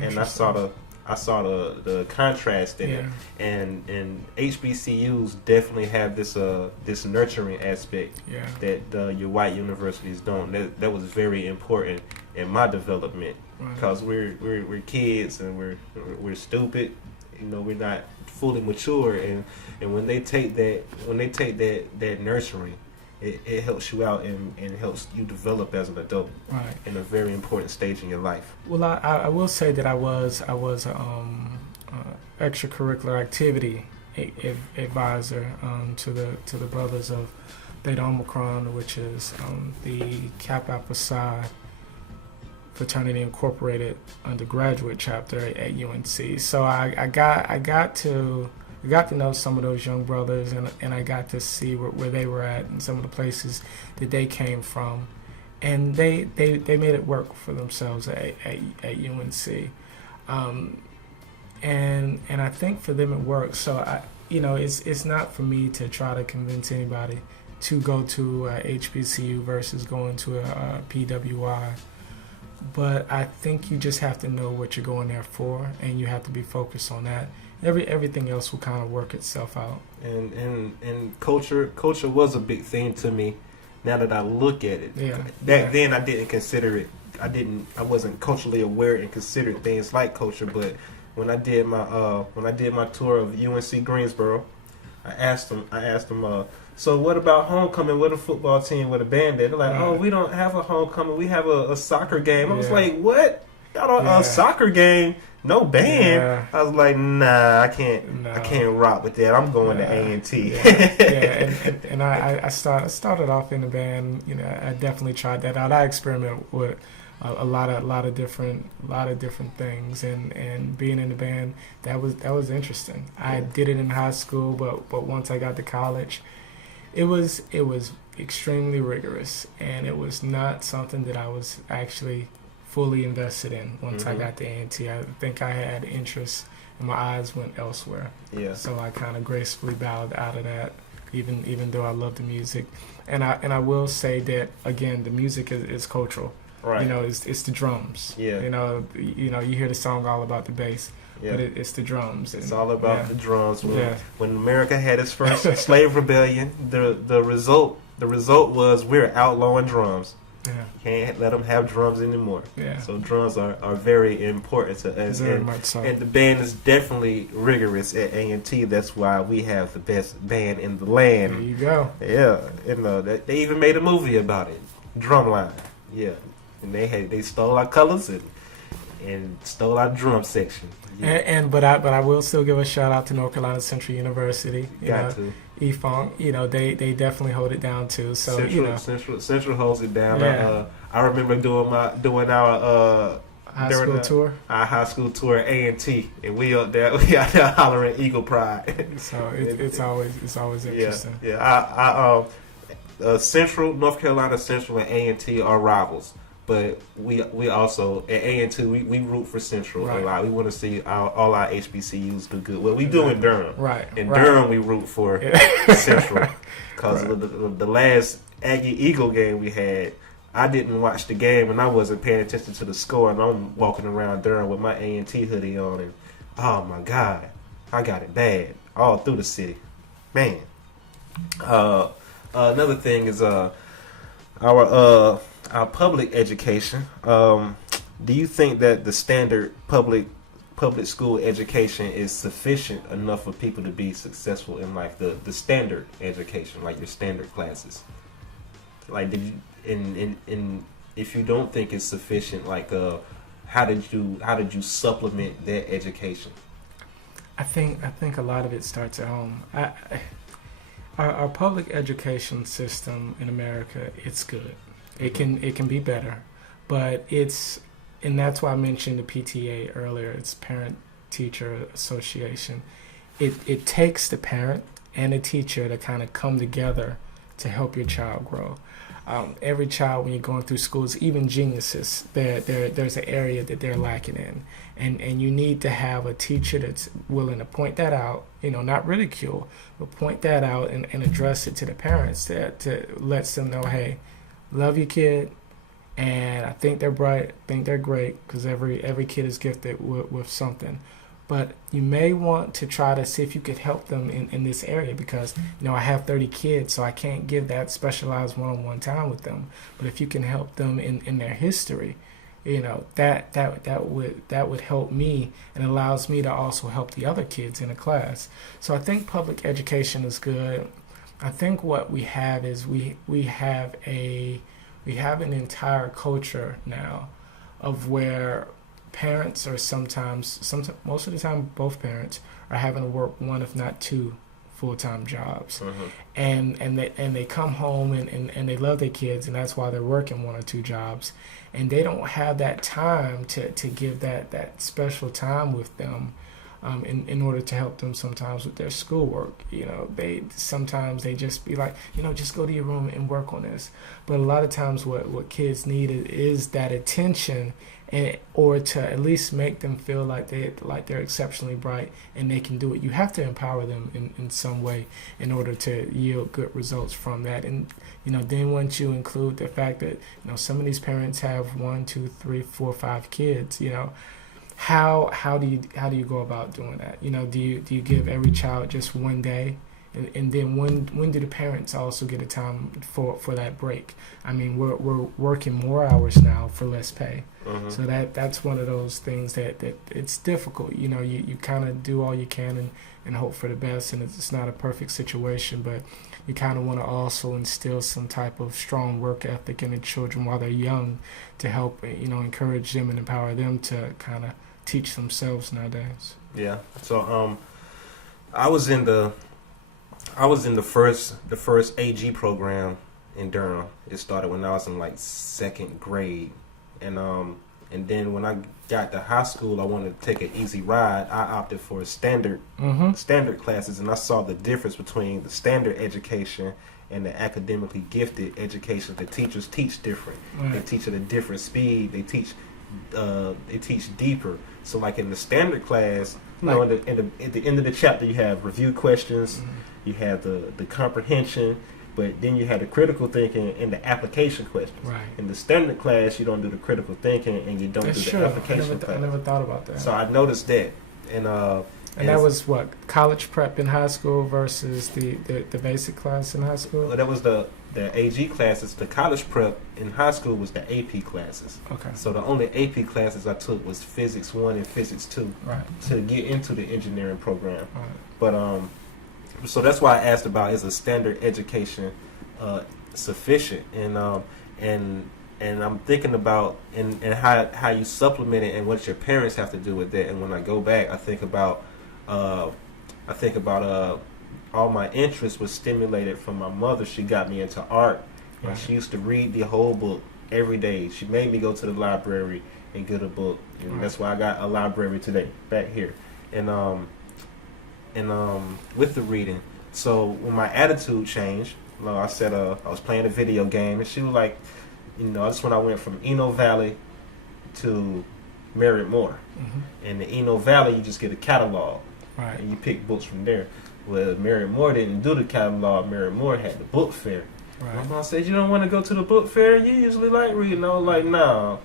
and I saw the contrast in it, and HBCUs definitely have this nurturing aspect that your white universities don't. That was very important in my development, because we're kids and we're stupid, we're not fully mature, and when they take that nurturing, it helps you out and helps you develop as an adult in a very important stage in your life. Well, I will say that I was extracurricular activity advisor to the Brothers of Beta Omicron, which is the Kappa Alpha Psi Fraternity Incorporated undergraduate chapter at UNC. So I got to know some of those young brothers, and I got to see where they were at and some of the places that they came from, and they made it work for themselves at UNC, and I think for them it worked. So it's not for me to try to convince anybody to go to HBCU versus going to a PWI. But I think you just have to know what you're going there for, and you have to be focused on that. Everything else will kind of work itself out. And culture was a big thing to me. Now that I look at it, then I didn't consider it. I wasn't culturally aware and considered things like culture. But when I did my tour of UNC Greensboro, I asked them, so what about homecoming with a football team with a band there? They're like, oh, we don't have a homecoming. We have a soccer game. I was like, what? Y'all don't a soccer game? No band. Yeah. I was like, nah, I can't rock with that. I'm going to A&T. And I started off in the band. I definitely tried that out. I experimented with a lot of different things, and being in the band, that was interesting. I did it in high school, but once I got to college, it was extremely rigorous, and it was not something that I was actually fully invested in. Once I got to A&T, I think I had interest, and my eyes went elsewhere. Yeah. So I kind of gracefully bowed out of that, even though I love the music, and I will say that again, the music is cultural. Right. It's the drums. Yeah. You hear the song all about the bass. Yeah. But it's the drums. It's all about the drums. When America had its first slave rebellion, the result was we're outlawing drums. Yeah. Can't let them have drums anymore. Yeah. So drums are very important to us. Very much so. And the band is definitely rigorous at A&T. That's why we have the best band in the land. There you go. Yeah. They even made a movie about it. Drumline. Yeah. And they stole our colors and stole our drum section. Yeah. But I will still give a shout out to North Carolina Central University. Got to. E-Funk, they definitely hold it down too. So Central holds it down. Yeah. I remember doing our high school tour. Our high school tour at A&T, and we out there hollering Eagle Pride. So it's always interesting. Yeah. Central, North Carolina Central, and A&T are rivals. But we also at A&T we root for Central a lot. We want to see all our HBCUs do good. Well, we do in Durham. Right. In Durham we root for Central, because the last Aggie Eagle game we had, I didn't watch the game and I wasn't paying attention to the score, and I'm walking around Durham with my A&T hoodie on, and oh my God, I got it bad all through the city, man. Another thing is our public education. Do you think that the standard public school education is sufficient enough for people to be successful in life? The standard education, like your standard classes. Like, did you if you don't think it's sufficient, like how did you supplement that education? I think a lot of it starts at home. Our public education system in America, it's good. It can be better, but and that's why I mentioned the PTA earlier. It's Parent Teacher Association. It takes the parent and the teacher to kind of come together to help your child grow. Every child, when you're going through schools, even geniuses, there's an area that they're lacking in, and you need to have a teacher that's willing to point that out, not ridicule, but point that out and address it to the parents to lets them know, hey, love your kid, and I think they're bright, I think they're great, because every kid is gifted with something. But you may want to try to see if you could help them in this area, because I have 30 kids, so I can't give that specialized one-on-one time with them. But if you can help them in their history, that would help me, and allows me to also help the other kids in the class. So I think public education is good. I think what we have is we have an entire culture now of where parents are sometimes most of the time both parents are having to work one if not two full-time jobs. and they come home and they love their kids, and that's why they're working one or two jobs, and they don't have that time to give that special time with them, in order to help them sometimes with their schoolwork. They just be like, just go to your room and work on this. But a lot of times what kids need is that attention, or to at least make them feel like they're exceptionally bright and they can do it. You have to empower them in some way in order to yield good results from that. And then once you include the fact that some of these parents have 1, 2, 3, 4, 5 kids, how do you go about doing that? Do you give every child just one day? And then when do the parents also get a time for that break? I mean, we're working more hours now for less pay. So that's one of those things that it's difficult. You kind of do all you can and hope for the best, and it's not a perfect situation, but you kind of want to also instill some type of strong work ethic in the children while they're young, to help encourage them and empower them to kind of teach themselves nowadays. Yeah. So I was in the first AG program in Durham. It started when I was in second grade, and then when I got to high school, I wanted to take an easy ride. I opted for standard classes, and I saw the difference between the standard education and the academically gifted education. The teachers teach different. Right. They teach at a different speed. They teach deeper. So in the standard class, at the end of the chapter, you have review questions. You have the comprehension, but then you have the critical thinking and the application questions. Right. In the standard class, you don't do the critical thinking and you don't do the application class. I never thought about that. So I noticed that. And that was what, college prep in high school versus the basic class in high school? Well, that was the AG classes. The college prep in high school was the AP classes. Okay. So the only AP classes I took was Physics 1 and Physics 2 to get into the engineering program. Right. But so that's why I asked about, is a standard education sufficient? And I'm thinking about and how you supplement it and what your parents have to do with that. And when I go back, I think about all my interests was stimulated from my mother. She got me into art, and she used to read the whole book every day. She made me go to the library and get a book, and that's why I got a library today back here. And with the reading, so when my attitude changed, I said I was playing a video game, and she was like, that's when I went from Eno Valley to Merritt Moore. And the Eno Valley, you just get a catalog, and you pick books from there. Well, Merritt Moore didn't do the catalog. Merritt Moore had the book fair. My mom said, "You don't want to go to the book fair? You usually like reading." I was like, "No,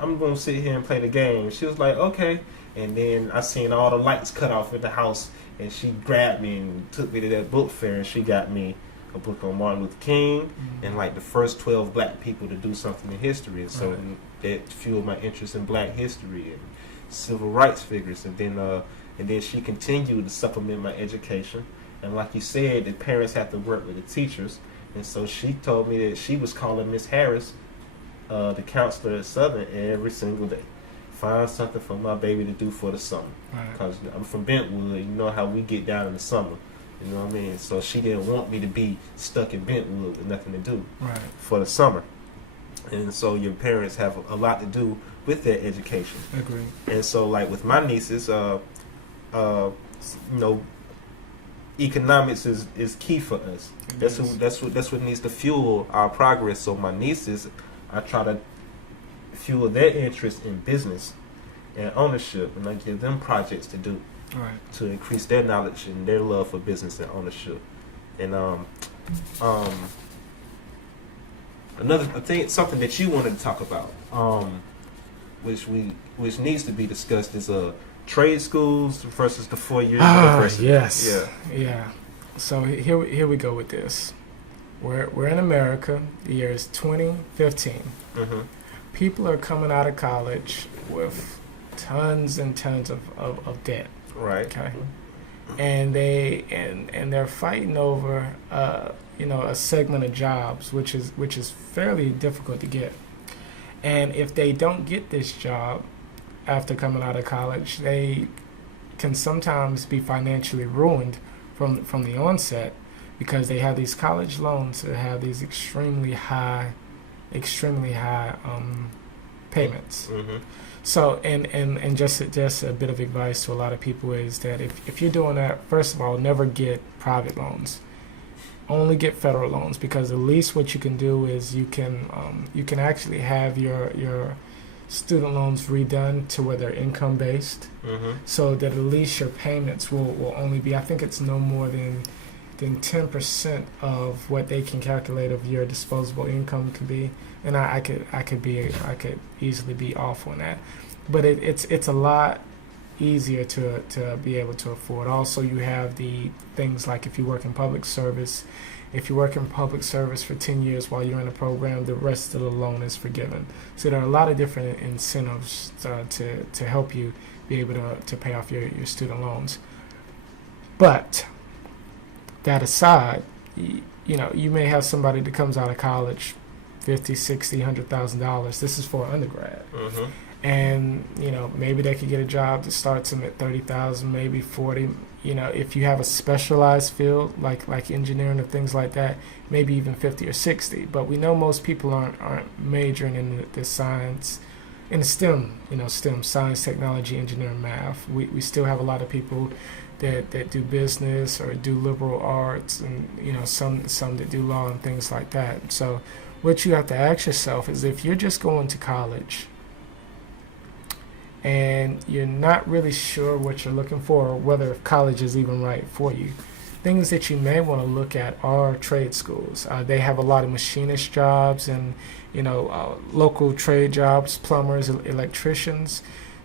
I'm going to sit here and play the game." She was like, "Okay." And then I seen all the lights cut off at the house, and she grabbed me and took me to that book fair, and she got me a book on Martin Luther King and the first 12 black people to do something in history. And so that fueled my interest in black history and civil rights figures. And then she continued to supplement my education. And like you said, the parents have to work with the teachers. And so she told me that she was calling Miss Harris, the counselor at Southern, every single day find something for my baby to do for the summer. Right. Because I'm from Bentwood, you know how we get down in the summer. You know what I mean? So she didn't want me to be stuck in Bentwood with nothing to do for the summer. And so your parents have a lot to do with their education. Agree. And so, like with my nieces, economics is key for us. That's what needs to fuel our progress. So my nieces, I try to fuel their interest in business and ownership, and I give them projects to do to increase their knowledge and their love for business and ownership. And I think something that you wanted to talk about, which needs to be discussed, is trade schools versus the 4-year university. Yes. Yeah. So here we go with this. We're in America. The year is 2015. Mm-hmm. People are coming out of college with tons and tons of debt. Right. Okay. And they're fighting over a segment of jobs which is fairly difficult to get. And if they don't get this job after coming out of college, they can sometimes be financially ruined from the onset, because they have these college loans that have these extremely high payments. Mm-hmm. So and just a bit of advice to a lot of people is that if you're doing that, first of all, never get private loans. Only get federal loans, because at least what you can do is you can actually have your student loans redone to where they're income based, so that at least your payments will only be, I think it's no more than 10% of what they can calculate of your disposable income could be. And I could easily be off on that, but it's a lot easier to be able to afford. Also, you have the things like if you work in public service. If you work in public service for 10 years while you're in a program, the rest of the loan is forgiven. So there are a lot of different incentives to help you be able to pay off your student loans. But that aside, you may have somebody that comes out of college, $50,000, $60,000, $100,000. This is for undergrad. Mm-hmm. And maybe they could get a job that starts them at $30,000, maybe $40,000. If you have a specialized field like engineering or things like that, maybe even $50,000 or $60,000. But we know most people aren't majoring in the science, in the STEM, STEM, science, technology, engineering, math. We still have a lot of people that do business or do liberal arts, and some that do law and things like that. So what you have to ask yourself is, if you're just going to college and you're not really sure what you're looking for, or whether college is even right for you, things that you may want to look at are trade schools. They have a lot of machinist jobs and local trade jobs, plumbers, electricians,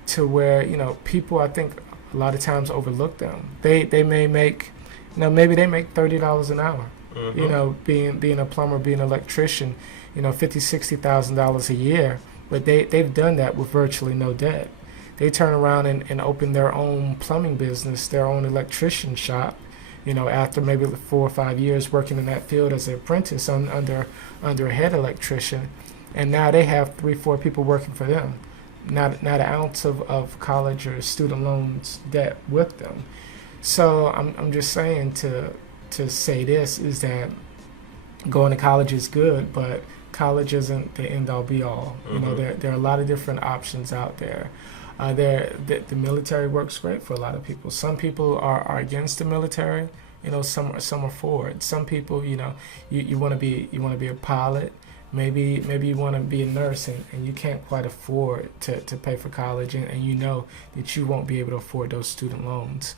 to where people, I think, a lot of times overlook them. They may make, maybe they make $30 an hour. Mm-hmm. Being a plumber, being an electrician, $50,000-$60,000 a year, but they've done that with virtually no debt. They turn around and open their own plumbing business, their own electrician shop, after maybe 4 or 5 years working in that field as an apprentice under a head electrician, and now they have 3-4 people working for them. Not an ounce of college or student loans debt with them. So I'm just saying to say this is that going to college is good, but college isn't the end all be all. Mm-hmm. There are a lot of different options out there. The military works great for a lot of people. Some people are against the military. Some are for it. Some people, you want to be a pilot. Maybe you want to be a nurse, and you can't quite afford to pay for college, and that you won't be able to afford those student loans.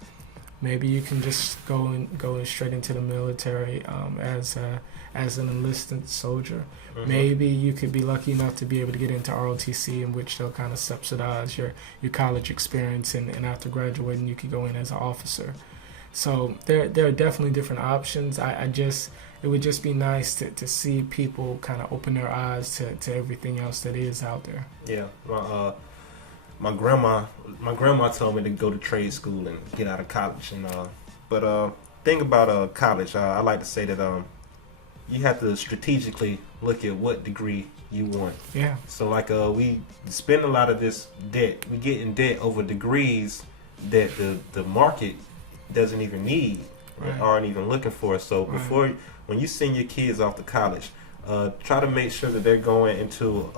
Maybe you can just go straight into the military as an enlisted soldier. Mm-hmm. Maybe you could be lucky enough to be able to get into ROTC, in which they'll kind of subsidize your college experience, and after graduating you could go in as an officer. So there are definitely different options. It would just be nice to see people kind of open their eyes to everything else that is out there. Yeah, my grandma told me to go to trade school and get out of college, but thing about college, I like to say that you have to strategically look at what degree you want. Yeah. So like we spend a lot of this debt. We get in debt over degrees that the market doesn't even need, Right. aren't even looking for. So before, when you send your kids off to college, try to make sure that they're going into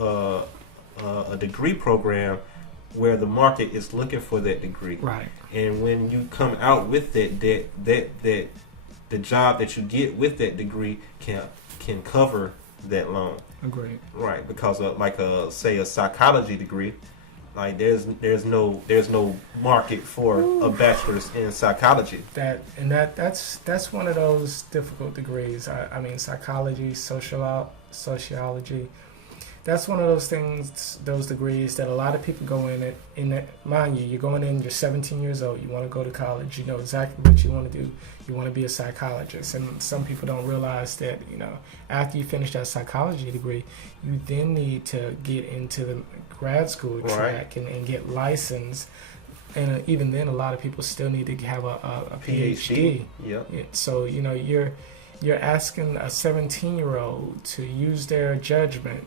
a degree program where the market is looking for that degree. Right. And when you come out with that debt, that the job that you get with that degree can cover that loan. Agreed. Right, because like say a psychology degree, like there's no market for a bachelor's in psychology. That's one of those difficult degrees. I mean, psychology, sociology. That's one of those things, those degrees that a lot of people go in it. Mind you, you're going in, you're 17 years old, you want to go to college, you know exactly what you want to do. You want to be a psychologist. And some people don't realize that, after you finish that psychology degree, you then need to get into the grad school track and get licensed. And even then, a lot of people still need to have a PhD. Yep. Yeah. So, you're asking a 17-year-old to use their judgment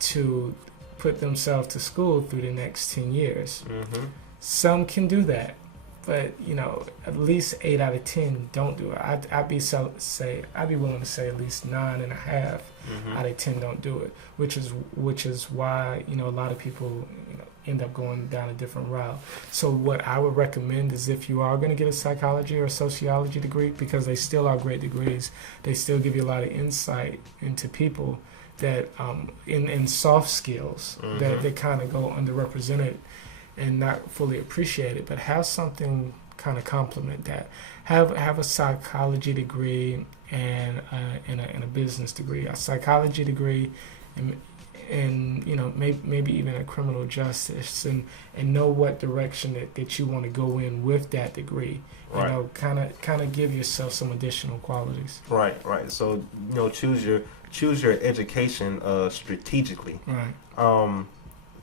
to put themselves to school through the next 10 years. Mm-hmm. Some can do that, but at least 8 out of 10 don't do it. I'd be willing to say at least 9.5 out of 10 don't do it, which is why a lot of people end up going down a different route. So what I would recommend is, if you are going to get a psychology or a sociology degree, because they still are great degrees, they still give you a lot of insight into people that in soft skills that they kind of go underrepresented and not fully appreciated, but have something kind of complement that. Have a psychology degree and a business degree, a psychology degree, and maybe even a criminal justice, and know what direction that you want to go in with that degree. Right. Kind of give yourself some additional qualities. Right. So choose your education strategically. Right.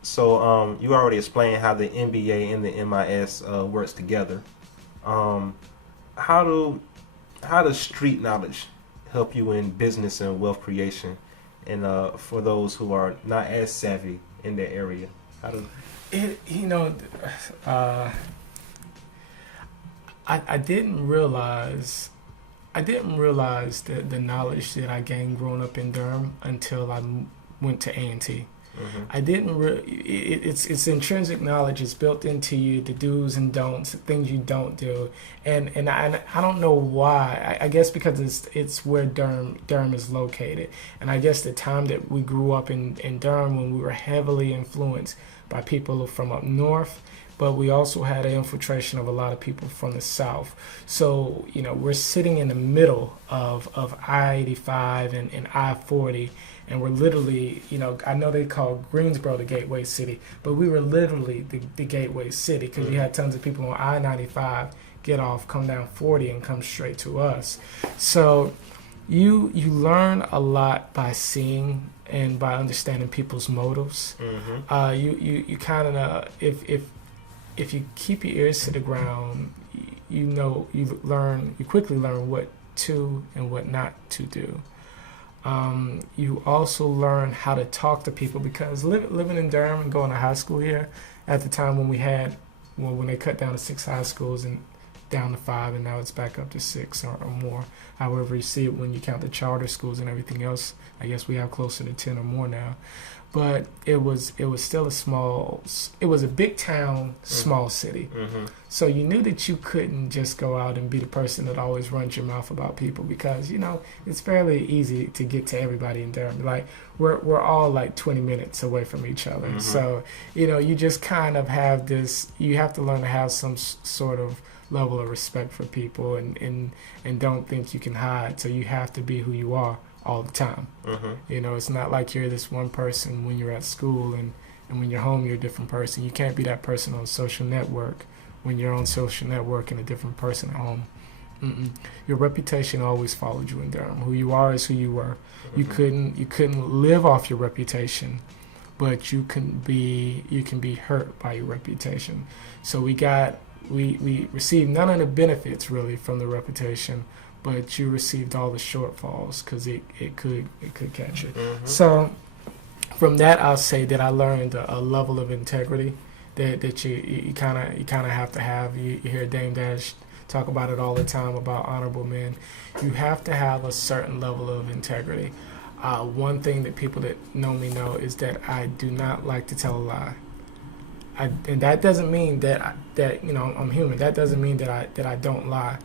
So you already explained how the MBA and the MIS works together. How does street knowledge help you in business and wealth creation? And for those who are not as savvy in that area, how do I didn't realize the knowledge that I gained growing up in Durham until I went to A&T. I didn't it's intrinsic knowledge. It's built into you, the do's and don'ts, the things you don't do, and I don't know why. I guess because it's where Durham is located, and I guess the time that we grew up in Durham, when we were heavily influenced by people from up north, but we also had an infiltration of a lot of people from the south. So we're sitting in the middle of I-85 and I-40. And we're literally, I know they call Greensboro the gateway city, but we were literally the gateway city, because you had tons of people on I-95 get off, come down 40, and come straight to us. So you learn a lot by seeing and by understanding people's motives. You kind of if you keep your ears to the ground, you quickly learn what to and what not to do. You also learn how to talk to people, because living in Durham and going to high school here at the time when they cut down to 6 high schools and down to 5, and now it's back up to 6 or more. However you see it when you count the charter schools and everything else, I guess we have closer to 10 or more now. But it was still it was a big town, small city. So you knew that you couldn't just go out and be the person that always runs your mouth about people, because it's fairly easy to get to everybody in Durham. Like we're all like 20 minutes away from each other. So you just kind of have this. You have to learn to have some sort of level of respect for people, and don't think you can hide. So you have to be who you are all the time. It's not like you're this one person when you're at school, and when you're home you're a different person. You can't be that person on social network when you're on social network and a different person at home. Your reputation always followed you in Durham. Who you are is who you were. You couldn't live off your reputation, but you can be hurt by your reputation. So we received none of the benefits really from the reputation, but you received all the shortfalls, because it could catch you. So from that, I'll say that I learned a level of integrity that you kind of have to have. You hear Dame Dash talk about it all the time about honorable men. You have to have a certain level of integrity. One thing that people that know me know is that I do not like to tell a lie. And that doesn't mean that I'm human. That doesn't mean that I don't lie.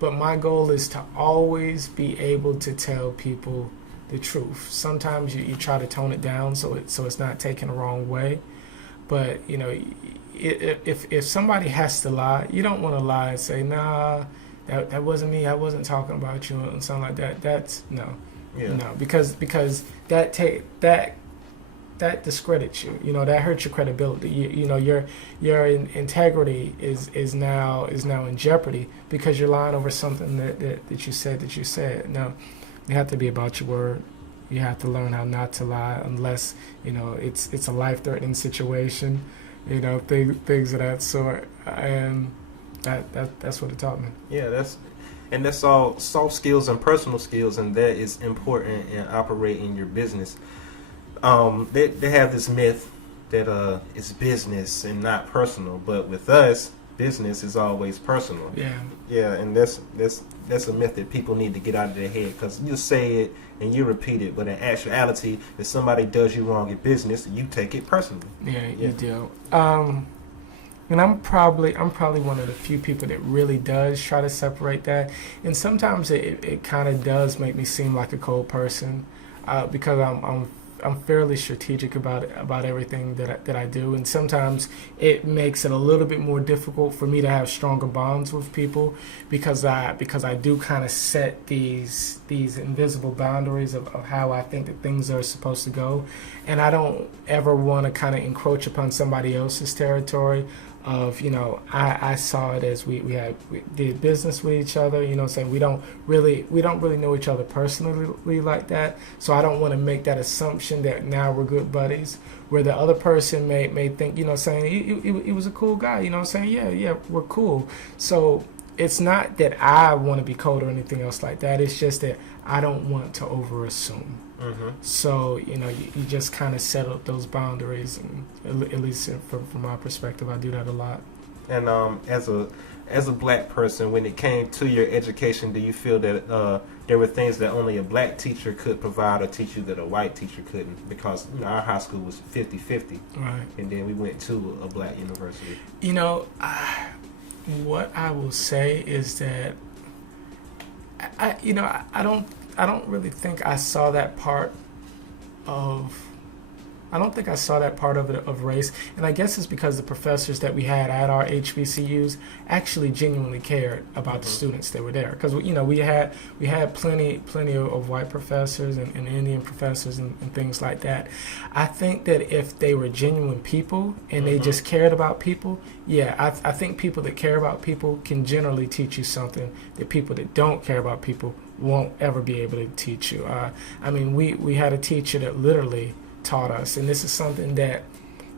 But my goal is to always be able to tell people the truth. Sometimes you try to tone it down so it's not taken the wrong way. But if somebody has to lie, you don't want to lie and say, nah, that wasn't me. I wasn't talking about you and something like that. That's no, because that discredits you. That hurts your credibility. Your integrity is now in jeopardy because you're lying over something that you said. No, you have to be about your word. You have to learn how not to lie unless it's a life-threatening situation. Things of that sort, and that's what it taught me. Yeah, that's all soft skills and personal skills, and that is important in operating your business. They have this myth that it's business and not personal, but with us, business is always personal. Yeah, and that's a myth that people need to get out of their head, because you say it and you repeat it, but in actuality, if somebody does you wrong in business, you take it personally. Yeah. You do. And I'm probably one of the few people that really does try to separate that, and sometimes it kind of does make me seem like a cold person, because I'm fairly strategic about everything that I do, and sometimes it makes it a little bit more difficult for me to have stronger bonds with people because I do kind of set these invisible boundaries of how I think that things are supposed to go, and I don't ever want to kind of encroach upon somebody else's territory. I saw it as we did business with each other, saying we don't really know each other personally like that. So I don't want to make that assumption that now we're good buddies, where the other person may think, saying he was a cool guy, saying yeah, we're cool. So it's not that I want to be cold or anything else like that. It's just that I don't want to overassume. Mm-hmm. So you just kind of set up those boundaries, and at least from my perspective, I do that a lot. And as a black person, when it came to your education, do you feel that there were things that only a black teacher could provide or teach you that a white teacher couldn't? Because our high school was 50-50, right? And then we went to a black university. What I will say is that I don't really think I saw that part of. I don't think I saw that part of race, and I guess it's because the professors that we had at our HBCUs actually genuinely cared about the students that were there. Because we had plenty of white professors and Indian professors and things like that. I think that if they were genuine people and they just cared about people, I think people that care about people can generally teach you something that people that don't care about people won't ever be able to teach you. We had a teacher that literally taught us, and this is something that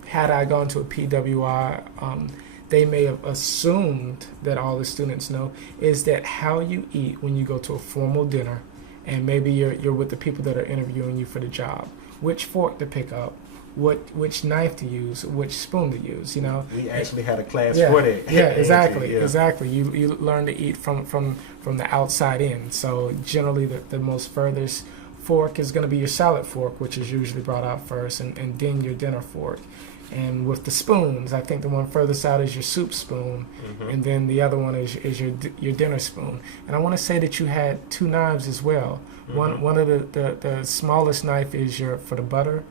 had I gone to a PWI, they may have assumed that all the students know, is that how you eat when you go to a formal dinner, and maybe you're with the people that are interviewing you for the job, which fork to pick up, which knife to use, which spoon to use. We actually had a class for that. Yeah, exactly. You learn to eat from the outside in. So generally, the most furthest fork is going to be your salad fork, which is usually brought out first, and then your dinner fork. And with the spoons, I think the one furthest out is your soup spoon, and then the other one is your dinner spoon. And I want to say that you had two knives as well. One of the smallest knife is for the butter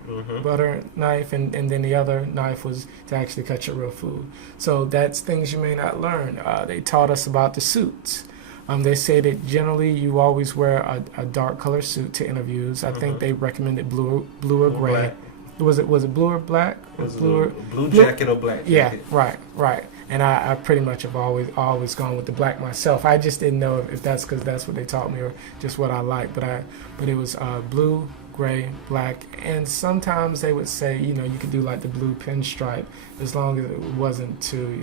knife, and then the other knife was to actually cut your real food. So that's things you may not learn. They taught us about the suits. They say that generally you always wear a dark color suit to interviews. I think they recommended blue or gray. Black. Was it blue or black? It was blue jacket or black jacket. Yeah, right. And I pretty much have always gone with the black myself. I just didn't know if that's because that's what they taught me or just what I like. But it was blue, gray, black, and sometimes they would say you could do like the blue pinstripe as long as it wasn't too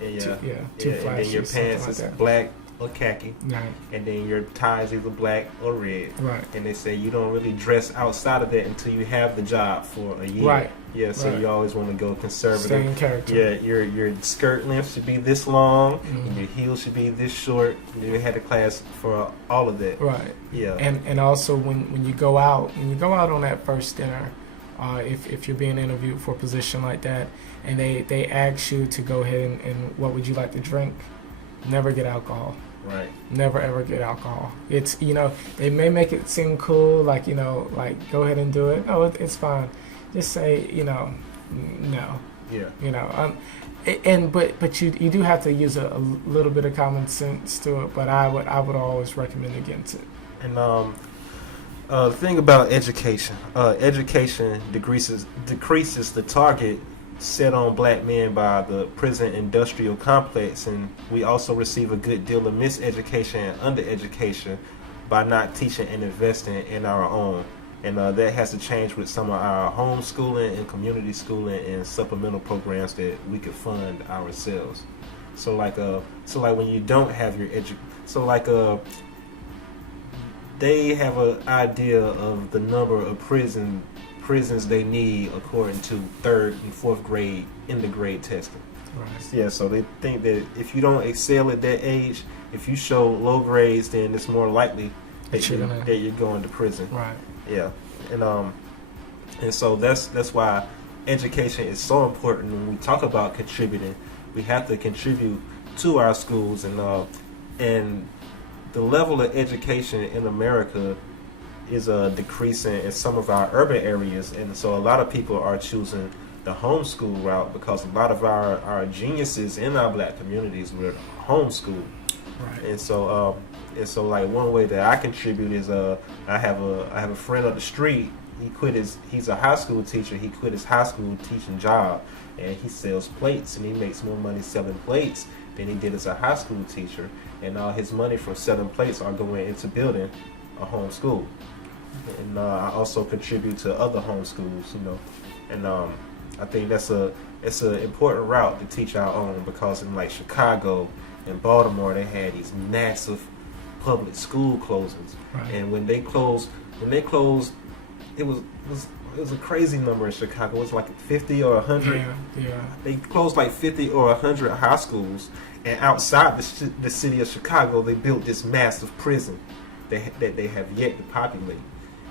too flashy. And then your pants is black or khaki, Right. and then your tie is either black or red. Right. And they say you don't really dress outside of that until you have the job for a year. Right. Yeah, so Right. you always want to go conservative. Stay in character. Yeah, your skirt length should be this long, Mm-hmm. and your heels should be this short. You had a class for all of that. Right. Yeah. And also when you go out on that first dinner, if you're being interviewed for a position like that, and they ask you to go ahead and what would you like to drink, never get alcohol. Right. Never ever get alcohol. It's they may make it seem cool, like like go ahead and do it. No, it's fine. Just say no. Yeah. But you do have to use a little bit of common sense to it. But I would always recommend against it. And the thing about education, education decreases the target set on black men by the prison industrial complex, and we also receive a good deal of miseducation and undereducation by not teaching and investing in our own. And that has to change with some of our homeschooling and community schooling and supplemental programs that we could fund ourselves. So like when you don't have your they have an idea of the number of prisons they need according to 3rd and 4th grade in the grade testing. Right. Yeah, so they think that if you don't excel at that age, if you show low grades, then it's more likely that you're going to prison. Right. Yeah, and so that's why education is so important. When we talk about contributing, we have to contribute to our schools, and the level of education in America is decreasing in some of our urban areas, and so a lot of people are choosing the homeschool route because a lot of our geniuses in our black communities were homeschooled. Right. And so like one way that I contribute is I have a friend up the street. He's a high school teacher. He quit his high school teaching job, and he sells plates, and he makes more money selling plates than he did as a high school teacher. And all his money from selling plates are going into building a home school. And I also contribute to other homeschools, and I think it's an important route to teach our own, because in like Chicago and Baltimore, they had these massive public school closings. Right. And when they closed, it was a crazy number in Chicago. It was like 50 or 100. Yeah. They closed like 50 or 100 high schools, and outside the city of Chicago, they built this massive prison that they have yet to populate.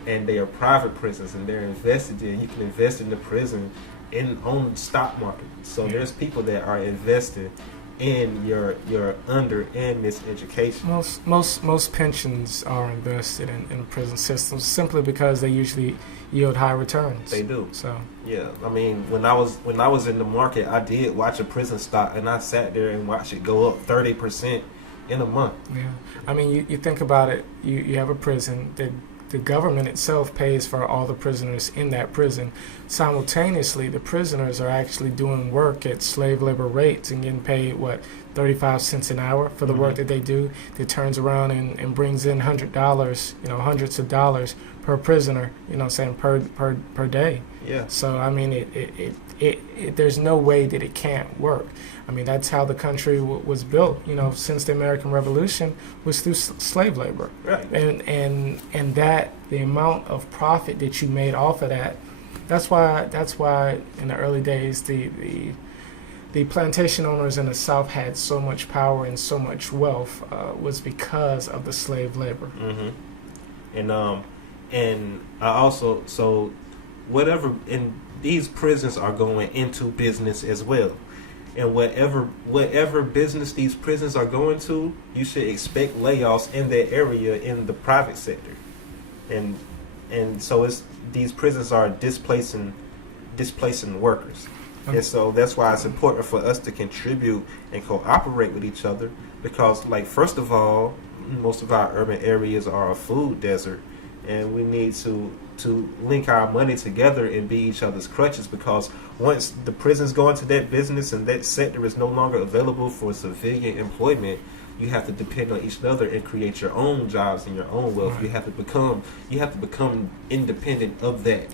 And they are private prisons, and they're invested in. You can invest in the prison on the stock market. So there's people that are invested in your under and miseducation. Most pensions are invested in prison systems simply because they usually yield high returns. They do. So yeah, I mean, when I was in the market, I did watch a prison stock, and I sat there and watched it go up 30% in a month. Yeah, I mean, you think about it. You have a prison. The government itself pays for all the prisoners in that prison. Simultaneously, the prisoners are actually doing work at slave labor rates and getting paid, 35 cents an hour for the work that they do. That turns around and brings in $100, hundreds of dollars per prisoner, per day. Yeah. So, I mean, it there's no way that it can't work. I mean, that's how the country was built, since the American Revolution was through slave labor. Right. And that the amount of profit that you made off of that's why in the early days the plantation owners in the South had so much power and so much wealth was because of the slave labor. Mm-hmm. And I also, so whatever, and these prisons are going into business as well. And whatever business these prisons are going to, you should expect layoffs in that area in the private sector. And so these prisons are displacing workers. And so that's why it's important for us to contribute and cooperate with each other, because, like, first of all, most of our urban areas are a food desert, and we need to link our money together and be each other's crutches, because once the prisons go into that business and that sector is no longer available for civilian employment, you have to depend on each other and create your own jobs and your own wealth. Right. You have to become independent of that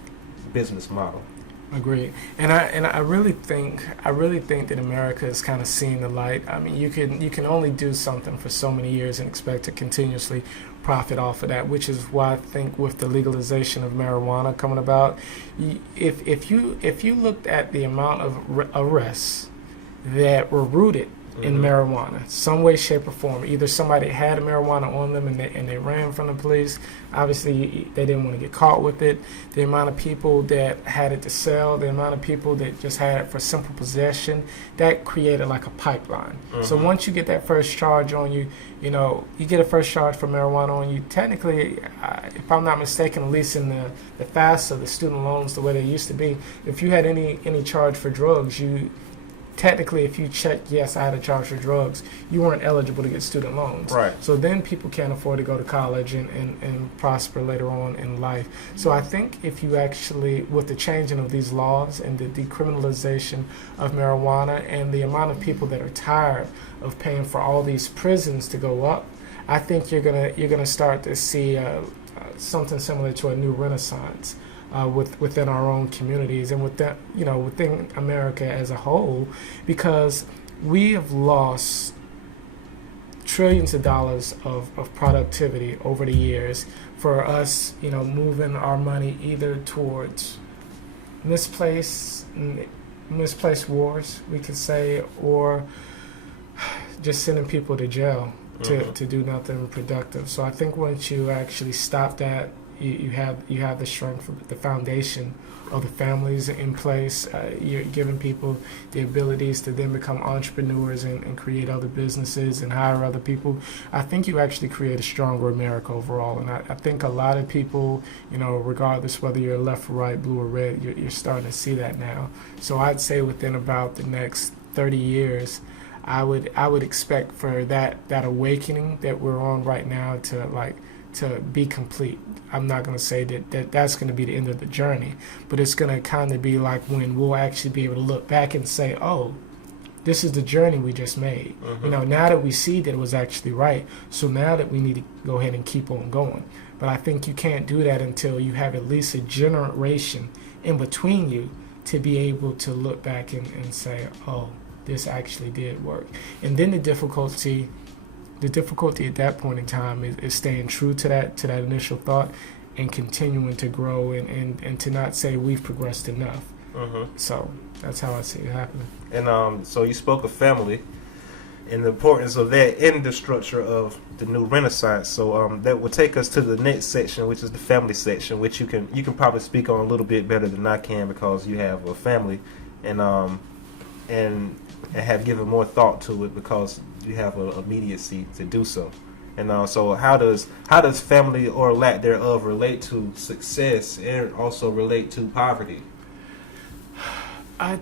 business model. Agreed, and I really think that America is kind of seeing the light. I mean, you can only do something for so many years and expect to continuously profit off of that, which is why I think with the legalization of marijuana coming about, if you looked at the amount of arrests that were rooted in marijuana, some way, shape, or form. Either somebody had marijuana on them and they ran from the police. Obviously, they didn't want to get caught with it. The amount of people that had it to sell, the amount of people that just had it for simple possession, that created like a pipeline. So once you get that first charge on you, you get a first charge for marijuana on you. Technically, if I'm not mistaken, at least in the FAFSA, the student loans, the way they used to be, if you had any charge for drugs, technically, if you check, yes, I had a charge for drugs, you weren't eligible to get student loans. Right. So then people can't afford to go to college and prosper later on in life. So I think if you actually, with the changing of these laws and the decriminalization of marijuana and the amount of people that are tired of paying for all these prisons to go up, I think you're gonna start to see something similar to a new renaissance. Within our own communities and within America as a whole, because we have lost trillions of dollars of productivity over the years for us, moving our money either towards misplaced wars, we could say, or just sending people to jail to do nothing productive. So I think once you actually stop that, you have the strength, the foundation of the families in place. You're giving people the abilities to then become entrepreneurs and create other businesses and hire other people. I think you actually create a stronger America overall. And I think a lot of people, regardless whether you're left or right, blue or red, you're starting to see that now. So I'd say within about the next 30 years, I would expect for that awakening that we're on right now to be complete. I'm not going to say that's going to be the end of the journey, but it's going to kind of be like when we'll actually be able to look back and say, oh, this is the journey we just made. Now that we see that it was actually right, so now that we need to go ahead and keep on going. But I think you can't do that until you have at least a generation in between you to be able to look back and say, oh, this actually did work. And then the difficulty at that point in time is staying true to that initial thought and continuing to grow and to not say we've progressed enough. So that's how I see it happening. And so you spoke of family and the importance of that in the structure of the new Renaissance. So that will take us to the next section, which is the family section, which you can probably speak on a little bit better than I can because you have a family and have given more thought to it because you have an immediacy to do so. And so how does family or lack thereof relate to success and also relate to poverty? I'd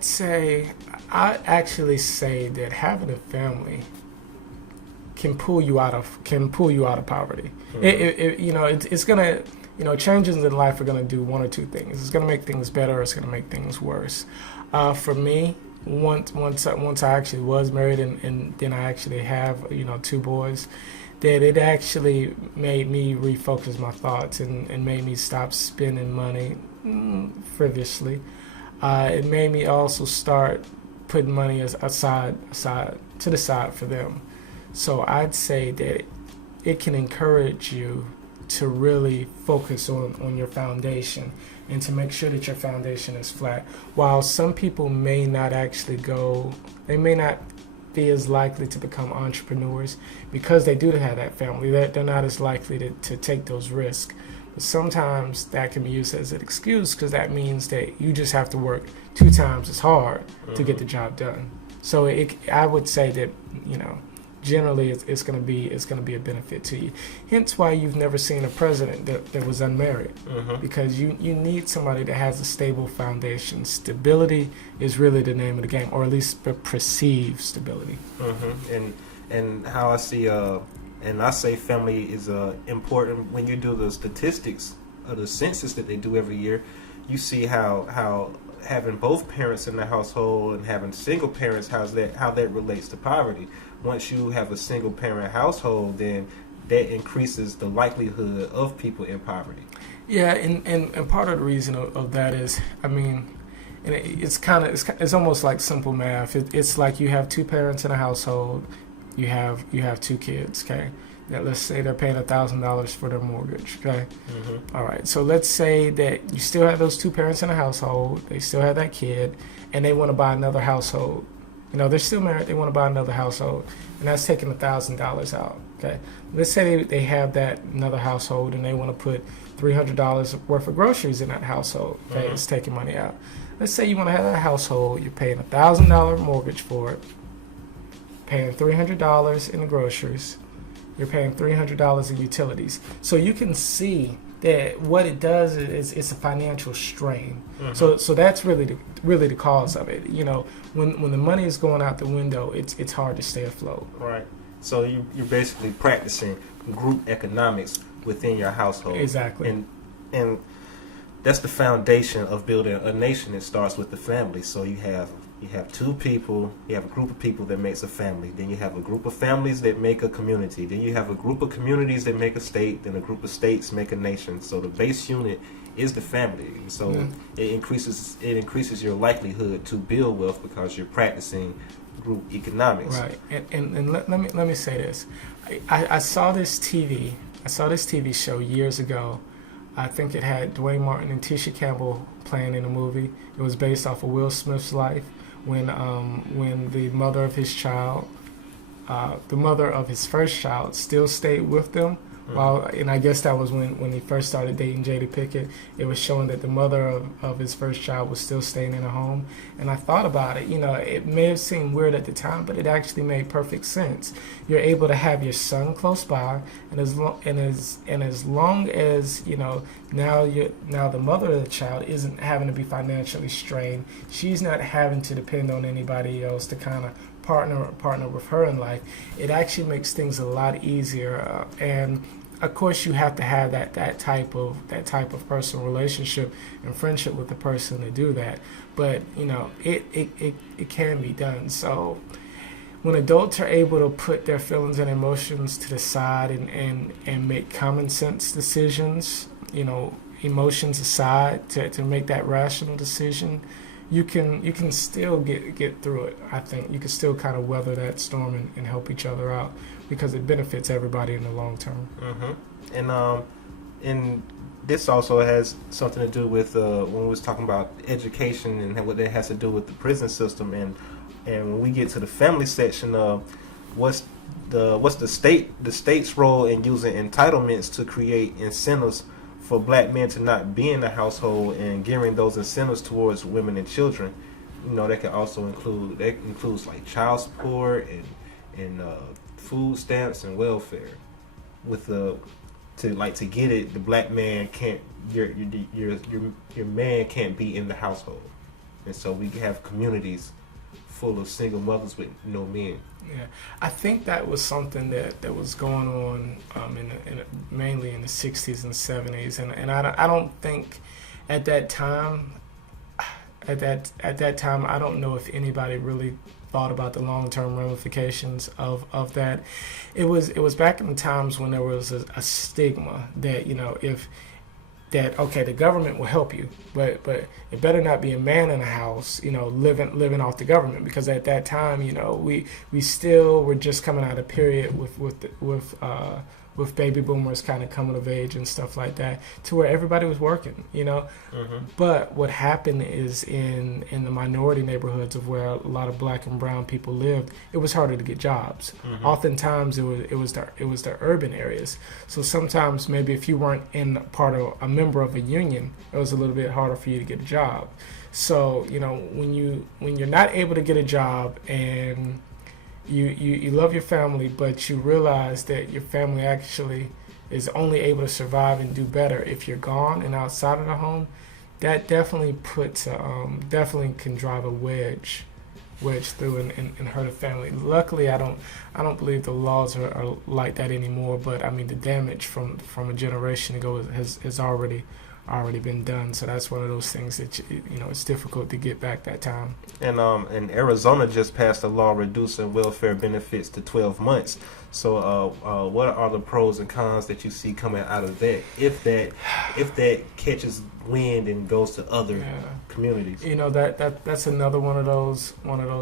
actually say that having a family can pull you out of poverty. It's gonna, changes in life are gonna do one or two things. It's gonna make things better, or it's gonna make things worse. For me, once I actually was married and then I actually have two boys, that it actually made me refocus my thoughts and made me stop spending money frivolously. It made me also start putting money aside to the side for them. So I'd say that it can encourage you to really focus on your foundation and to make sure that your foundation is flat. While some people may not they may not be as likely to become entrepreneurs because they do have that family. They're not as likely to take those risks. But sometimes that can be used as an excuse because that means that you just have to work 2 times as hard to get the job done. So I would say that, generally it's going to be a benefit to you. Hence why you've never seen a president that was unmarried, because you need somebody that has a stable foundation. Stability is really the name of the game, or at least perceived stability. And how I see and I say family is important. When you do the statistics of the census that they do every year, you see how having both parents in the household and having single parents, how that relates to poverty. Once you have a single parent household, then that increases the likelihood of people in poverty. Yeah, and part of the reason of that is, and it's almost like simple math. It's like you have two parents in a household, you have two kids, okay? Now let's say they're paying $1,000 for their mortgage, okay? All right, so let's say that you still have those two parents in a household, they still have that kid, and they want to buy another household. They're still married, they want to buy another household, and that's taking $1,000 out, okay? Let's say they have that another household and they want to put $300 worth of groceries in that household, okay? It's taking money out. Let's say you want to have that household, you're paying $1,000 mortgage for it, paying $300 in the groceries, you're paying $300 in utilities. So you can see that what it does is it's a financial strain. So that's really the cause of it. When the money is going out the window, it's hard to stay afloat. Right. So you're basically practicing group economics within your household. Exactly. And that's the foundation of building a nation. It starts with the family. So you have two people, you have a group of people that makes a family. Then you have a group of families that make a community. Then you have a group of communities that make a state. Then a group of states make a nation. So the base unit is the family. So it increases your likelihood to build wealth because you're practicing group economics. Right. And let me say this. I saw this TV show years ago. I think it had Dwayne Martin and Tisha Campbell playing in a movie. It was based off of Will Smith's life when the mother of his first child still stayed with them. And I guess that was when he first started dating Jada Pinkett. It was showing that the mother of his first child was still staying in a home. And I thought about it. It may have seemed weird at the time, but it actually made perfect sense. You're able to have your son close by, and as long as now the mother of the child isn't having to be financially strained. She's not having to depend on anybody else to kind of partner with her in life. It actually makes things a lot easier, and of course you have to have that type of personal relationship and friendship with the person to do that. But it can be done. So when adults are able to put their feelings and emotions to the side and make common sense decisions, emotions aside, to make that rational decision, you can still get through it. I think you can still kind of weather that storm and help each other out because it benefits everybody in the long term. And this also has something to do with when we was talking about education and what that has to do with the prison system. And when we get to the family section, what's the state's role in using entitlements to create incentives for black men to not be in the household and gearing those incentives towards women and children? That can also includes like child support and food stamps and welfare. To get it, the black man can't, your man can't be in the household, and so we have communities full of single mothers with no men. Yeah, I think that was something that was going on mainly in the 60s and 70s, and I don't think at that time I don't know if anybody really thought about the long-term ramifications of that. It was back in the times when there was a stigma that the government will help you, but it better not be a man in a house, living off the government, because at that time, we still were just coming out of a period with baby boomers kind of coming of age and stuff like that, to where everybody was working, But what happened is in the minority neighborhoods of where a lot of black and brown people lived, it was harder to get jobs. Oftentimes it was the urban areas. So sometimes maybe if you weren't a member of a union, it was a little bit harder for you to get a job. So when you're not able to get a job and you love your family, but you realize that your family actually is only able to survive and do better if you're gone and outside of the home, that definitely definitely can drive a wedge through and hurt a family. Luckily, I don't believe the laws are like that anymore, but I mean the damage from a generation ago has already already been done. So that's one of those things that it's difficult to get back that time. And Arizona just passed a law reducing welfare benefits to 12 months. So what are the pros and cons that you see coming out of that, if that catches wind and goes to other communities? That's another one of those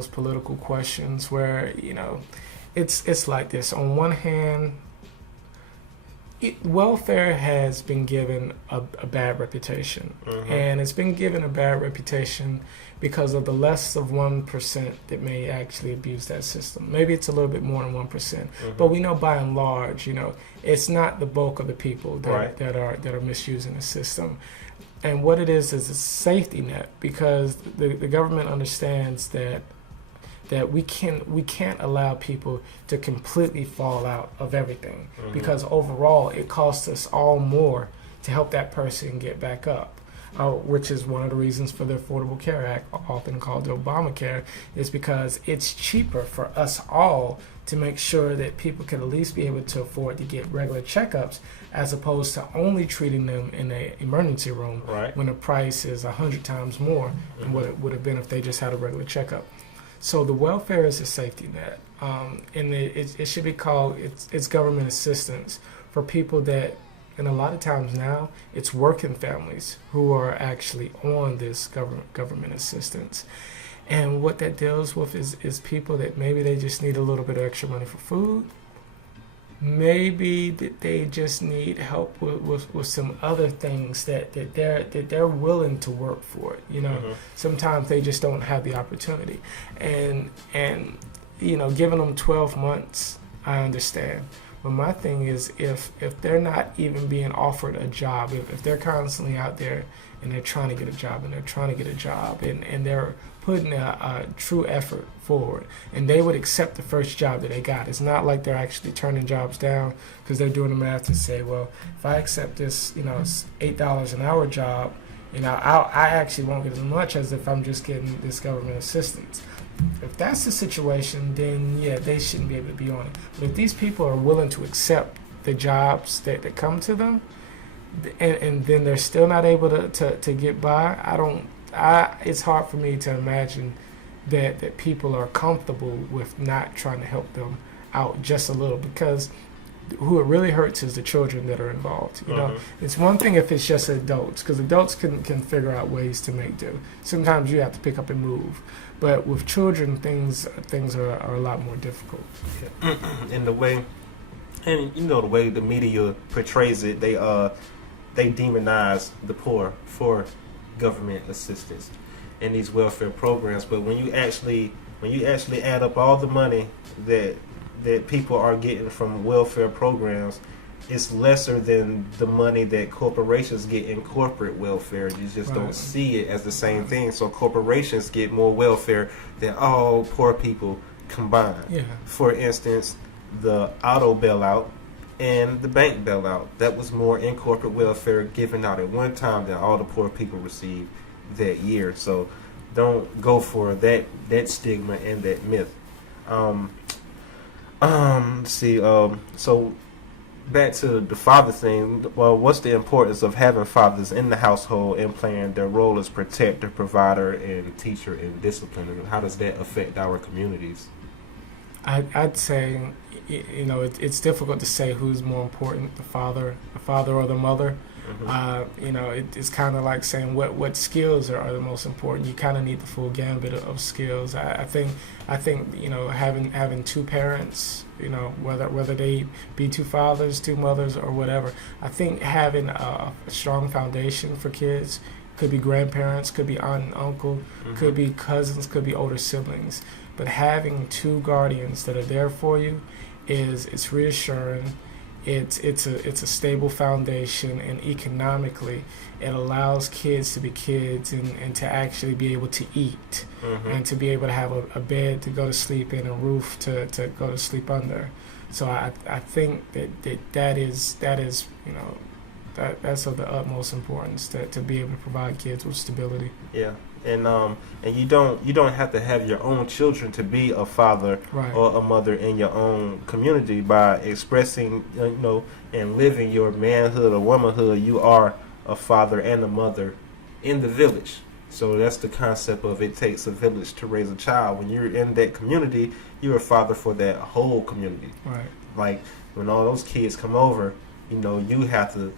political questions where it's like this. On one hand, welfare has been given a bad reputation, and it's been given a bad reputation because of the less of 1% that may actually abuse that system. Maybe it's a little bit more than 1%, but we know by and large, it's not the bulk of the people that are misusing the system. And what it is a safety net, because the government understands that we can't allow people to completely fall out of everything, because overall it costs us all more to help that person get back up, which is one of the reasons for the Affordable Care Act, often called Obamacare, is because it's cheaper for us all to make sure that people can at least be able to afford to get regular checkups, as opposed to only treating them in an emergency room when the price is 100 times more than what it would have been if they just had a regular checkup. So the welfare is a safety net, and it should be called it's government assistance for people that, and a lot of times now it's working families who are actually on this government assistance. And what that deals with is people that maybe they just need a little bit of extra money for food. Maybe that they just need help with some other things that they're willing to work for it. Sometimes they just don't have the opportunity, and giving them 12 months, I understand. But my thing is, if they're not even being offered a job, if they're constantly out there and they're trying to get a job and they're putting a true effort forward, and they would accept the first job that they got. It's not like they're actually turning jobs down because they're doing the math to say, well, if I accept this, it's $8 an hour job, I actually won't get as much as if I'm just getting this government assistance. If that's the situation, then they shouldn't be able to be on it. But if these people are willing to accept the jobs that come to them, and then they're still not able to get by, it's hard for me to imagine that people are comfortable with not trying to help them out just a little, because who it really hurts is the children that are involved. It's one thing if it's just adults, because adults can figure out ways to make do. Sometimes you have to pick up and move, but with children, things are a lot more difficult. And the way the media portrays it, they demonize the poor for government assistance and these welfare programs. But when you actually add up all the money that people are getting from welfare programs, it's lesser than the money that corporations get in corporate welfare. You just don't see it as the same thing. So corporations get more welfare than all poor people combined. For instance, the auto bailout and the bank bailout, that was more in corporate welfare given out at one time than all the poor people received that year. So don't go for that stigma and that myth. So back to the father thing. Well, what's the importance of having fathers in the household and playing their role as protector, provider, and teacher and discipliner? And how does that affect our communities? I'd say, it's difficult to say who's more important, the father or the mother. It's kind of like saying what skills are the most important. You kind of need the full gambit of skills. I think having two parents, whether they be two fathers, two mothers, or whatever, I think having a strong foundation for kids, could be grandparents, could be aunt and uncle, could be cousins, could be older siblings, but having two guardians that are there for you it's reassuring. It's a stable foundation, and economically it allows kids to be kids and to actually be able to eat and to be able to have a bed to go to sleep in, a roof to go to sleep under. So I think that's of the utmost importance to be able to provide kids with stability. Yeah. And you don't have to have your own children to be a father or a mother in your own community. By expressing and living your manhood or womanhood, you are a father and a mother in the village. So that's the concept of it takes a village to raise a child. When you're in that community, you're a father for that whole community. Right. Like when all those kids come over, you have to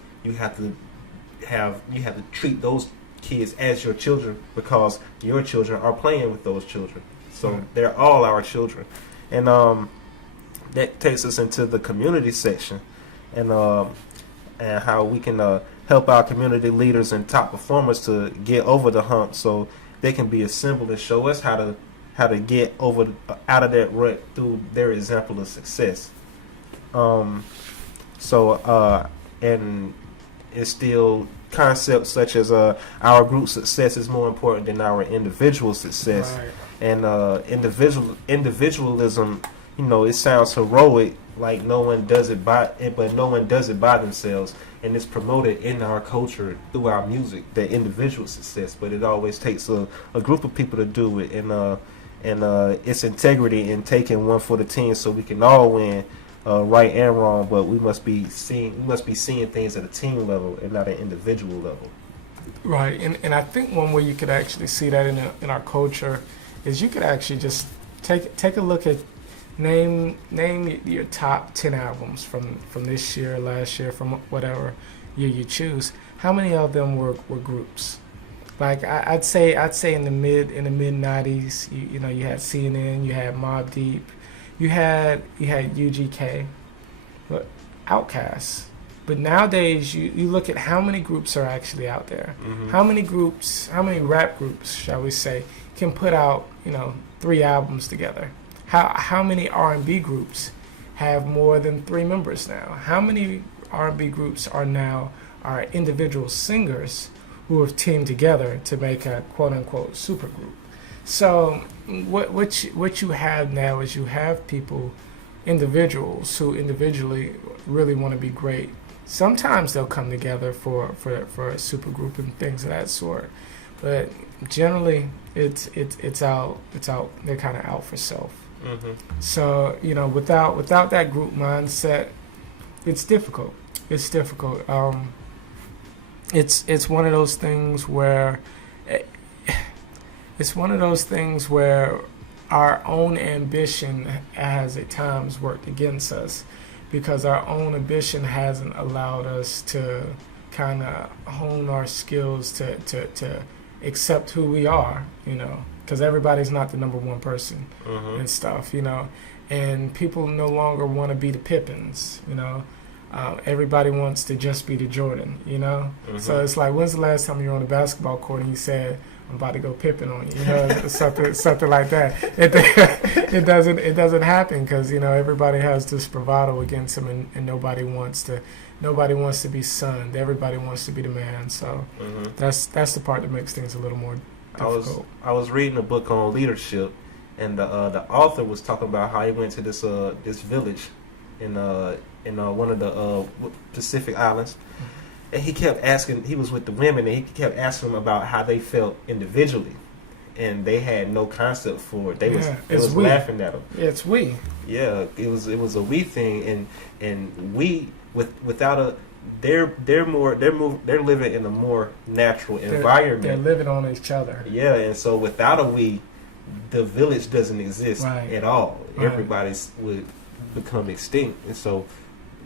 treat those kids as your children because your children are playing with those children. So they're all our children. And that takes us into the community section and how we can help our community leaders and top performers to get over the hump so they can be assembled and show us how to get over out of that rut through their example of success. And instill concepts such as our group success is more important than our individual success. Right. And individualism, it sounds heroic, like no one does it by themselves, and it's promoted in our culture through our music, that individual success. But it always takes a group of people to do it, and it's integrity in taking one for the team, so we can all win, right and wrong. But we must be seeing things at a team level and not an individual level. Right, and I think one way you could actually see that in our culture is you could actually just take a look at name your top 10 albums from this year, last year, from whatever year you choose. How many of them were groups? Like I'd say in the mid 90s, you had CNN, you had Mobb Deep, you had UGK, but Outkast. But nowadays, you look at how many groups are actually out there. Mm-hmm. How many rap groups, shall we say, can put out 3 albums together? How many R&B groups have more than 3 members now? How many R&B groups are individual singers who have teamed together to make a quote-unquote supergroup? So what you have now is you have individuals who individually really want to be great. Sometimes they'll come together for a supergroup and things of that sort, but generally it's out. They're kind of out for self. Mm-hmm. So without that group mindset, it's difficult. It's difficult. It's one of those things where our own ambition has at times worked against us, because our own ambition hasn't allowed us to kind of hone our skills to accept who we are, because everybody's not the number one person. Mm-hmm. And stuff, and people no longer want to be the Pippins, everybody wants to just be the Jordan, Mm-hmm. So it's like, when's the last time you were on the basketball court and you said, I'm about to go Pippin on you, something like that. It doesn't happen, because everybody has this bravado against them, and nobody wants to be sunned. Everybody wants to be the man. So mm-hmm. that's the part that makes things a little more difficult. I was reading a book on leadership, and the author was talking about how he went to this village in one of the Pacific Islands. Mm-hmm. And he was with the women, and he kept asking them about how they felt individually. And they had no concept for it. They was laughing at them. Yeah, it's we. Yeah, it was a we thing, and we without they're living in a more natural environment. They're living on each other. Yeah, and so without a we, the village doesn't exist at all. Right. Everybody's would become extinct, and so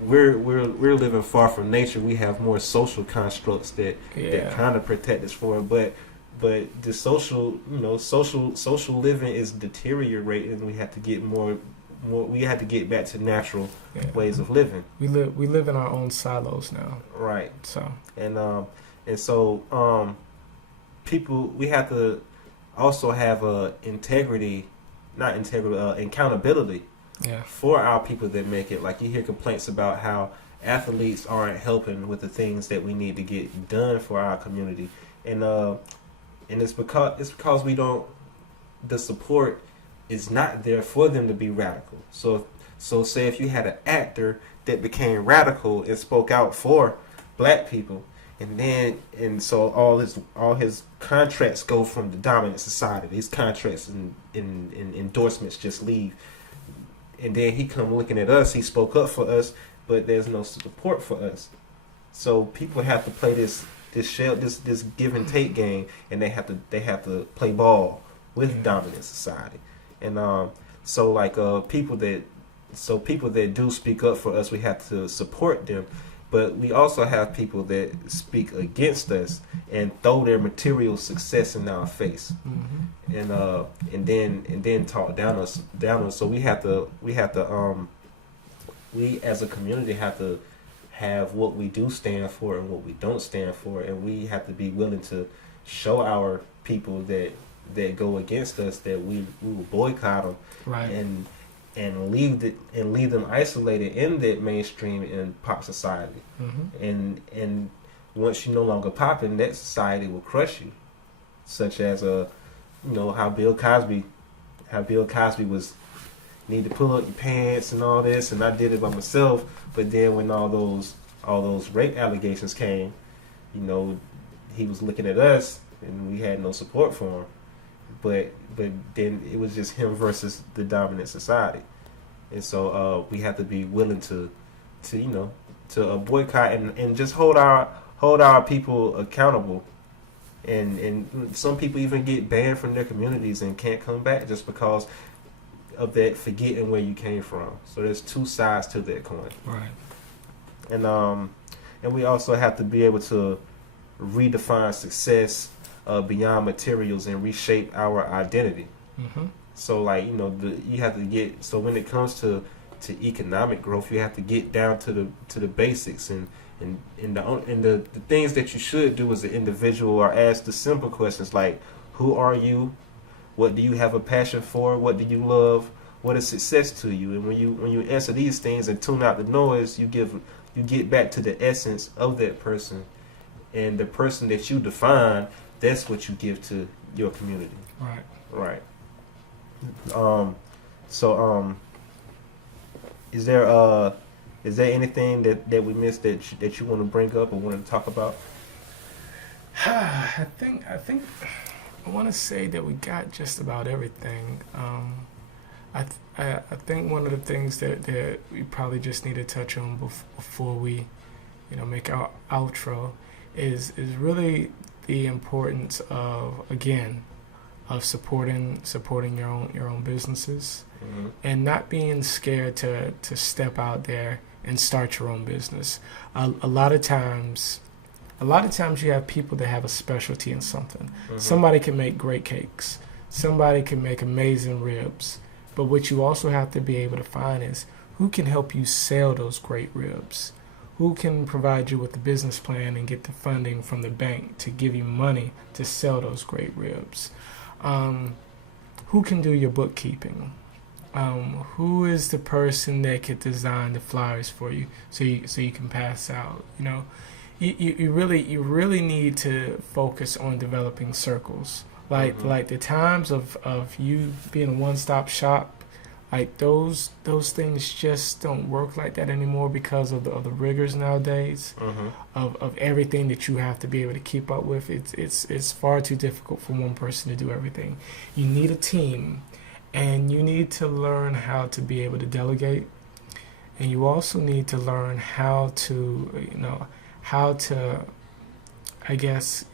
we're living far from nature. We have more social constructs that kind of protect us for it, but the social living is deteriorating, and we have to get more. We have to get back to natural ways of living. We live in our own silos now. Right. So people, we have to also have accountability. Yeah. For our people that make it. Like, you hear complaints about how athletes aren't helping with the things that we need to get done for our community, and it's because we don't. The support is not there for them to be radical. So say if you had an actor that became radical and spoke out for black people, and so all his contracts go from the dominant society. These contracts and endorsements just leave. And then he come looking at us. He spoke up for us, but there's no support for us. So people have to play this this give and take game, and they have to play ball with dominant society. And so like people that do speak up for us, we have to support them. But we also have people that speak against us and throw their material success in our face, and then talk down us. So we as a community have to have what we do stand for and what we don't stand for, and we have to be willing to show our people that go against us that we will boycott them, right, and leave them isolated in that mainstream and pop society. And once you no longer popping, that society will crush you. Such as how Bill Cosby was need to pull up your pants and all this, and I did it by myself. But then when all those rape allegations came, he was looking at us and we had no support for him. But then it was just him versus the dominant society, and so we have to be willing to boycott and just hold our people accountable, and some people even get banned from their communities and can't come back just because of that forgetting where you came from. So there's two sides to that coin, right? And we also have to be able to redefine success beyond materials and reshape our identity. So you have to get, so when it comes to economic growth, you have to get down to the basics, and the things that you should do as an individual are ask the simple questions like, who are you? What do you have a passion for? What do you love? What is success to you? And when you answer these things and tune out the noise, you get back to the essence of that person, and the person that you define. That's what you give to your community. Right. Is there anything that we missed that you want to bring up or want to talk about? I think I want to say that we got just about everything. I think one of the things that we probably just need to touch on before we, make our outro is really the importance of supporting your own businesses, and not being scared to step out there and start your own business. A lot of times you have people that have a specialty in something. Somebody can make great cakes. Somebody can make amazing ribs. But what you also have to be able to find is who can help you sell those great ribs. Who can provide you with the business plan and get the funding from the bank to give you money to sell those great ribs? Who can do your bookkeeping? Who is the person that could design the flyers for you so you can pass out? You really need to focus on developing circles. Like the times of you being a one-stop shop, like those things just don't work like that anymore because of the rigors nowadays of everything that you have to be able to keep up with. It's far too difficult for one person to do everything. You need a team, and you need to learn how to be able to delegate, and you also need to learn how to I guess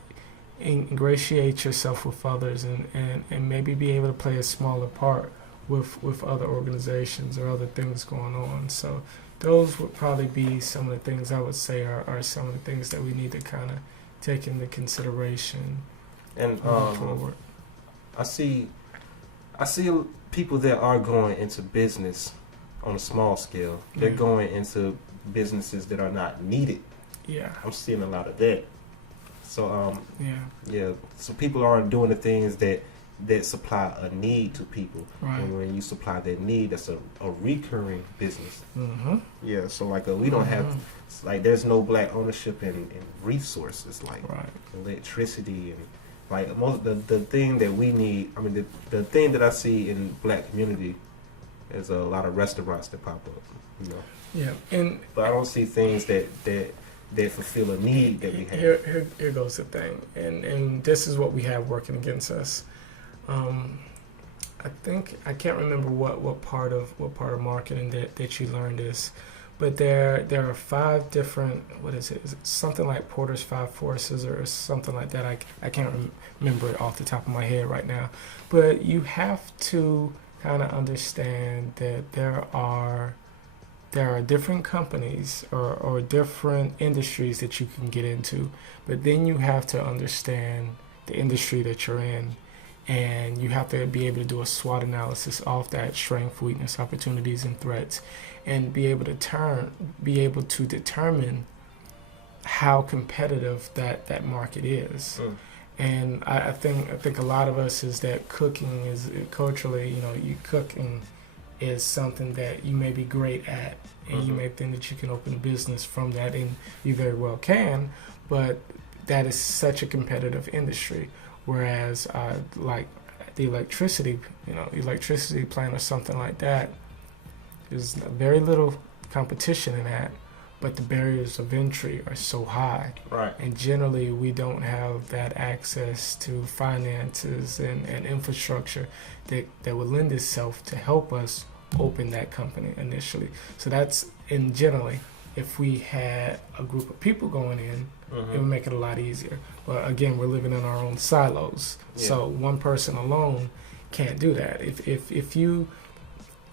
ingratiate yourself with others and maybe be able to play a smaller part with other organizations or other things going on. So those would probably be some of the things I would say are some of the things that we need to kind of take into consideration and moving forward. I see people that are going into business on a small scale. They're going into businesses that are not needed. Yeah, I'm seeing a lot of that. So so people aren't doing the things that supply a need to people. Right. And when you supply that need, that's a recurring business. Yeah. So we don't have there's no black ownership in resources like electricity and the thing that we need. I mean the thing that I see in black community is a lot of restaurants that pop up. Yeah. But I don't see things that fulfill a need that we have. Here goes the thing, and this is what we have working against us. I think I can't remember what part of marketing that you learned this, but there are 5 different, what is it? Is it something like Porter's 5 forces or something like that? I can't remember it off the top of my head right now. But you have to kind of understand that there are different companies or different industries that you can get into, but then you have to understand the industry that you're in, and you have to be able to do a SWOT analysis of that: strength, weakness, opportunities, and threats, and be able to determine how competitive that market is. And I think a lot of us is that cooking is culturally, you cooking is something that you may be great at, and you may think that you can open a business from that, and you very well can, but that is such a competitive industry. Whereas like the electricity plant or something like that, there's very little competition in that, but the barriers of entry are so high. Right. And generally, we don't have that access to finances and infrastructure that would lend itself to help us open that company initially. So that's, in generally, if we had a group of people going in, it would make it a lot easier. But again, we're living in our own silos. Yeah. So one person alone can't do that. If you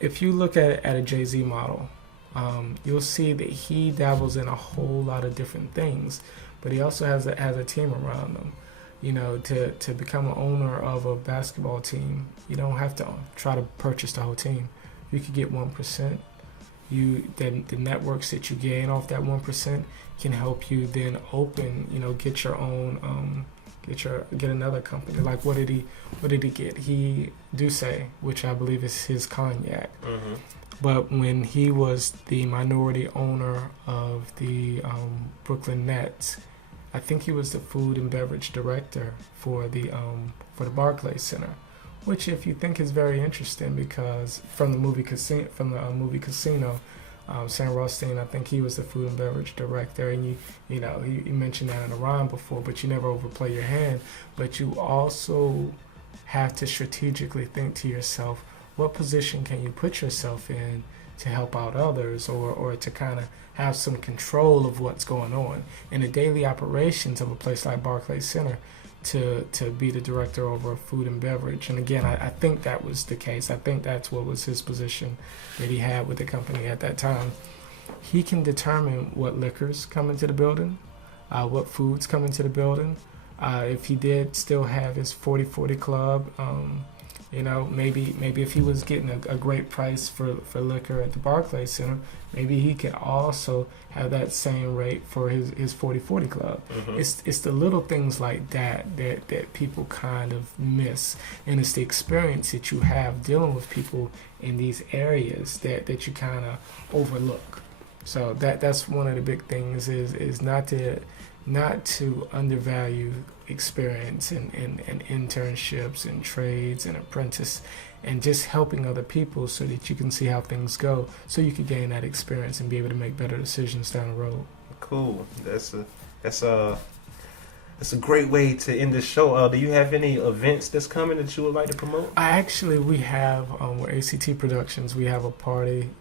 look at a Jay-Z model, you'll see that he dabbles in a whole lot of different things, but he also has a team around him. To become an owner of a basketball team, you don't have to try to purchase the whole team. You could get 1%. The networks that you gain off that 1% can help you then open, get your own, get another company. Like what did he get? He Douce, which I believe is his cognac. But when he was the minority owner of the Brooklyn Nets, I think he was the food and beverage director for the Barclays Center, which, if you think, is very interesting, because from the movie Casino, Sam Rothstein, I think he was the food and beverage director, and you mentioned that in a rhyme before, but you never overplay your hand. But you also have to strategically think to yourself, what position can you put yourself in to help out others, or to kind of have some control of what's going on in the daily operations of a place like Barclays Center, to be the director over food and beverage. And again, I think that was the case. I think that's what was his position that he had with the company at that time. He can determine what liquors come into the building, what foods come into the building. If he did still have his 40/40 club, maybe if he was getting a great price for liquor at the Barclays Center, maybe he could also have that same rate for his 40/40 club. It's the little things like that people kind of miss, and it's the experience that you have dealing with people in these areas that you kind of overlook. So that's one of the big things is not to undervalue experience and internships and trades and apprentice, and just helping other people so that you can see how things go, so you can gain that experience and be able to make better decisions down the road. Cool. That's a great way to end the show. Do you have any events that's coming that you would like to promote? We have with ACT Productions, we have a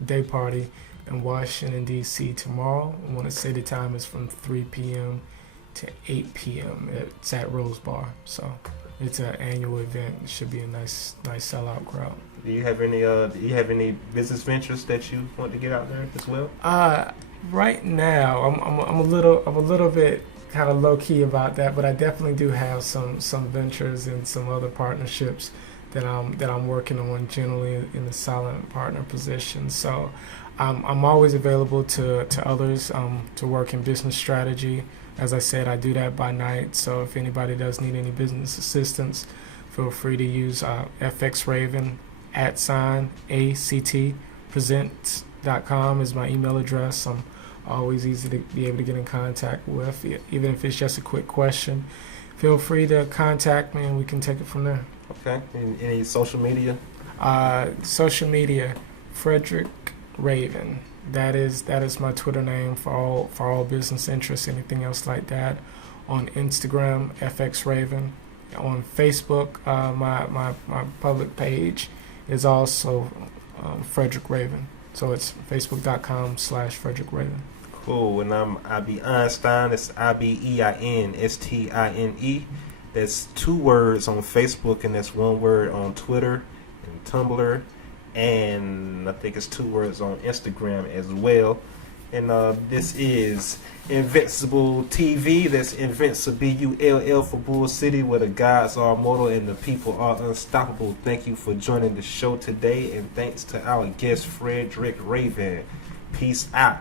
day party in Washington, D.C. tomorrow. I want to say the time is from 3 p.m. to 8 p.m. It's at Rose Bar. So it's an annual event. It should be a nice sellout crowd. Do you have any business ventures that you want to get out there as well? Right now, I'm a little bit kind of low key about that, but I definitely do have some ventures and some other partnerships that I'm working on, generally in the silent partner position. So I'm always available to others to work in business strategy. As I said, I do that by night. So if anybody does need any business assistance, feel free to use FX Raven @ACTpresents.com is my email address. I'm always easy to be able to get in contact with, even if it's just a quick question. Feel free to contact me and we can take it from there. Okay. Any social media? Social media, Frederick Raven. That is my Twitter name for all business interests, anything else like that. On Instagram, FX Raven. On Facebook, my public page is also Frederick Raven. So it's facebook.com/Frederick Raven. Cool. And I'm IB Einstein. It's IBEINSTINE. That's 2 words on Facebook, and that's 1 word on Twitter and Tumblr, and I think it's 2 words on Instagram as well. And this is Invincible TV. That's Invincibull for Bull City, where the gods are immortal and the people are unstoppable. Thank you for joining the show today, and thanks to our guest Frederick Raven. Peace out.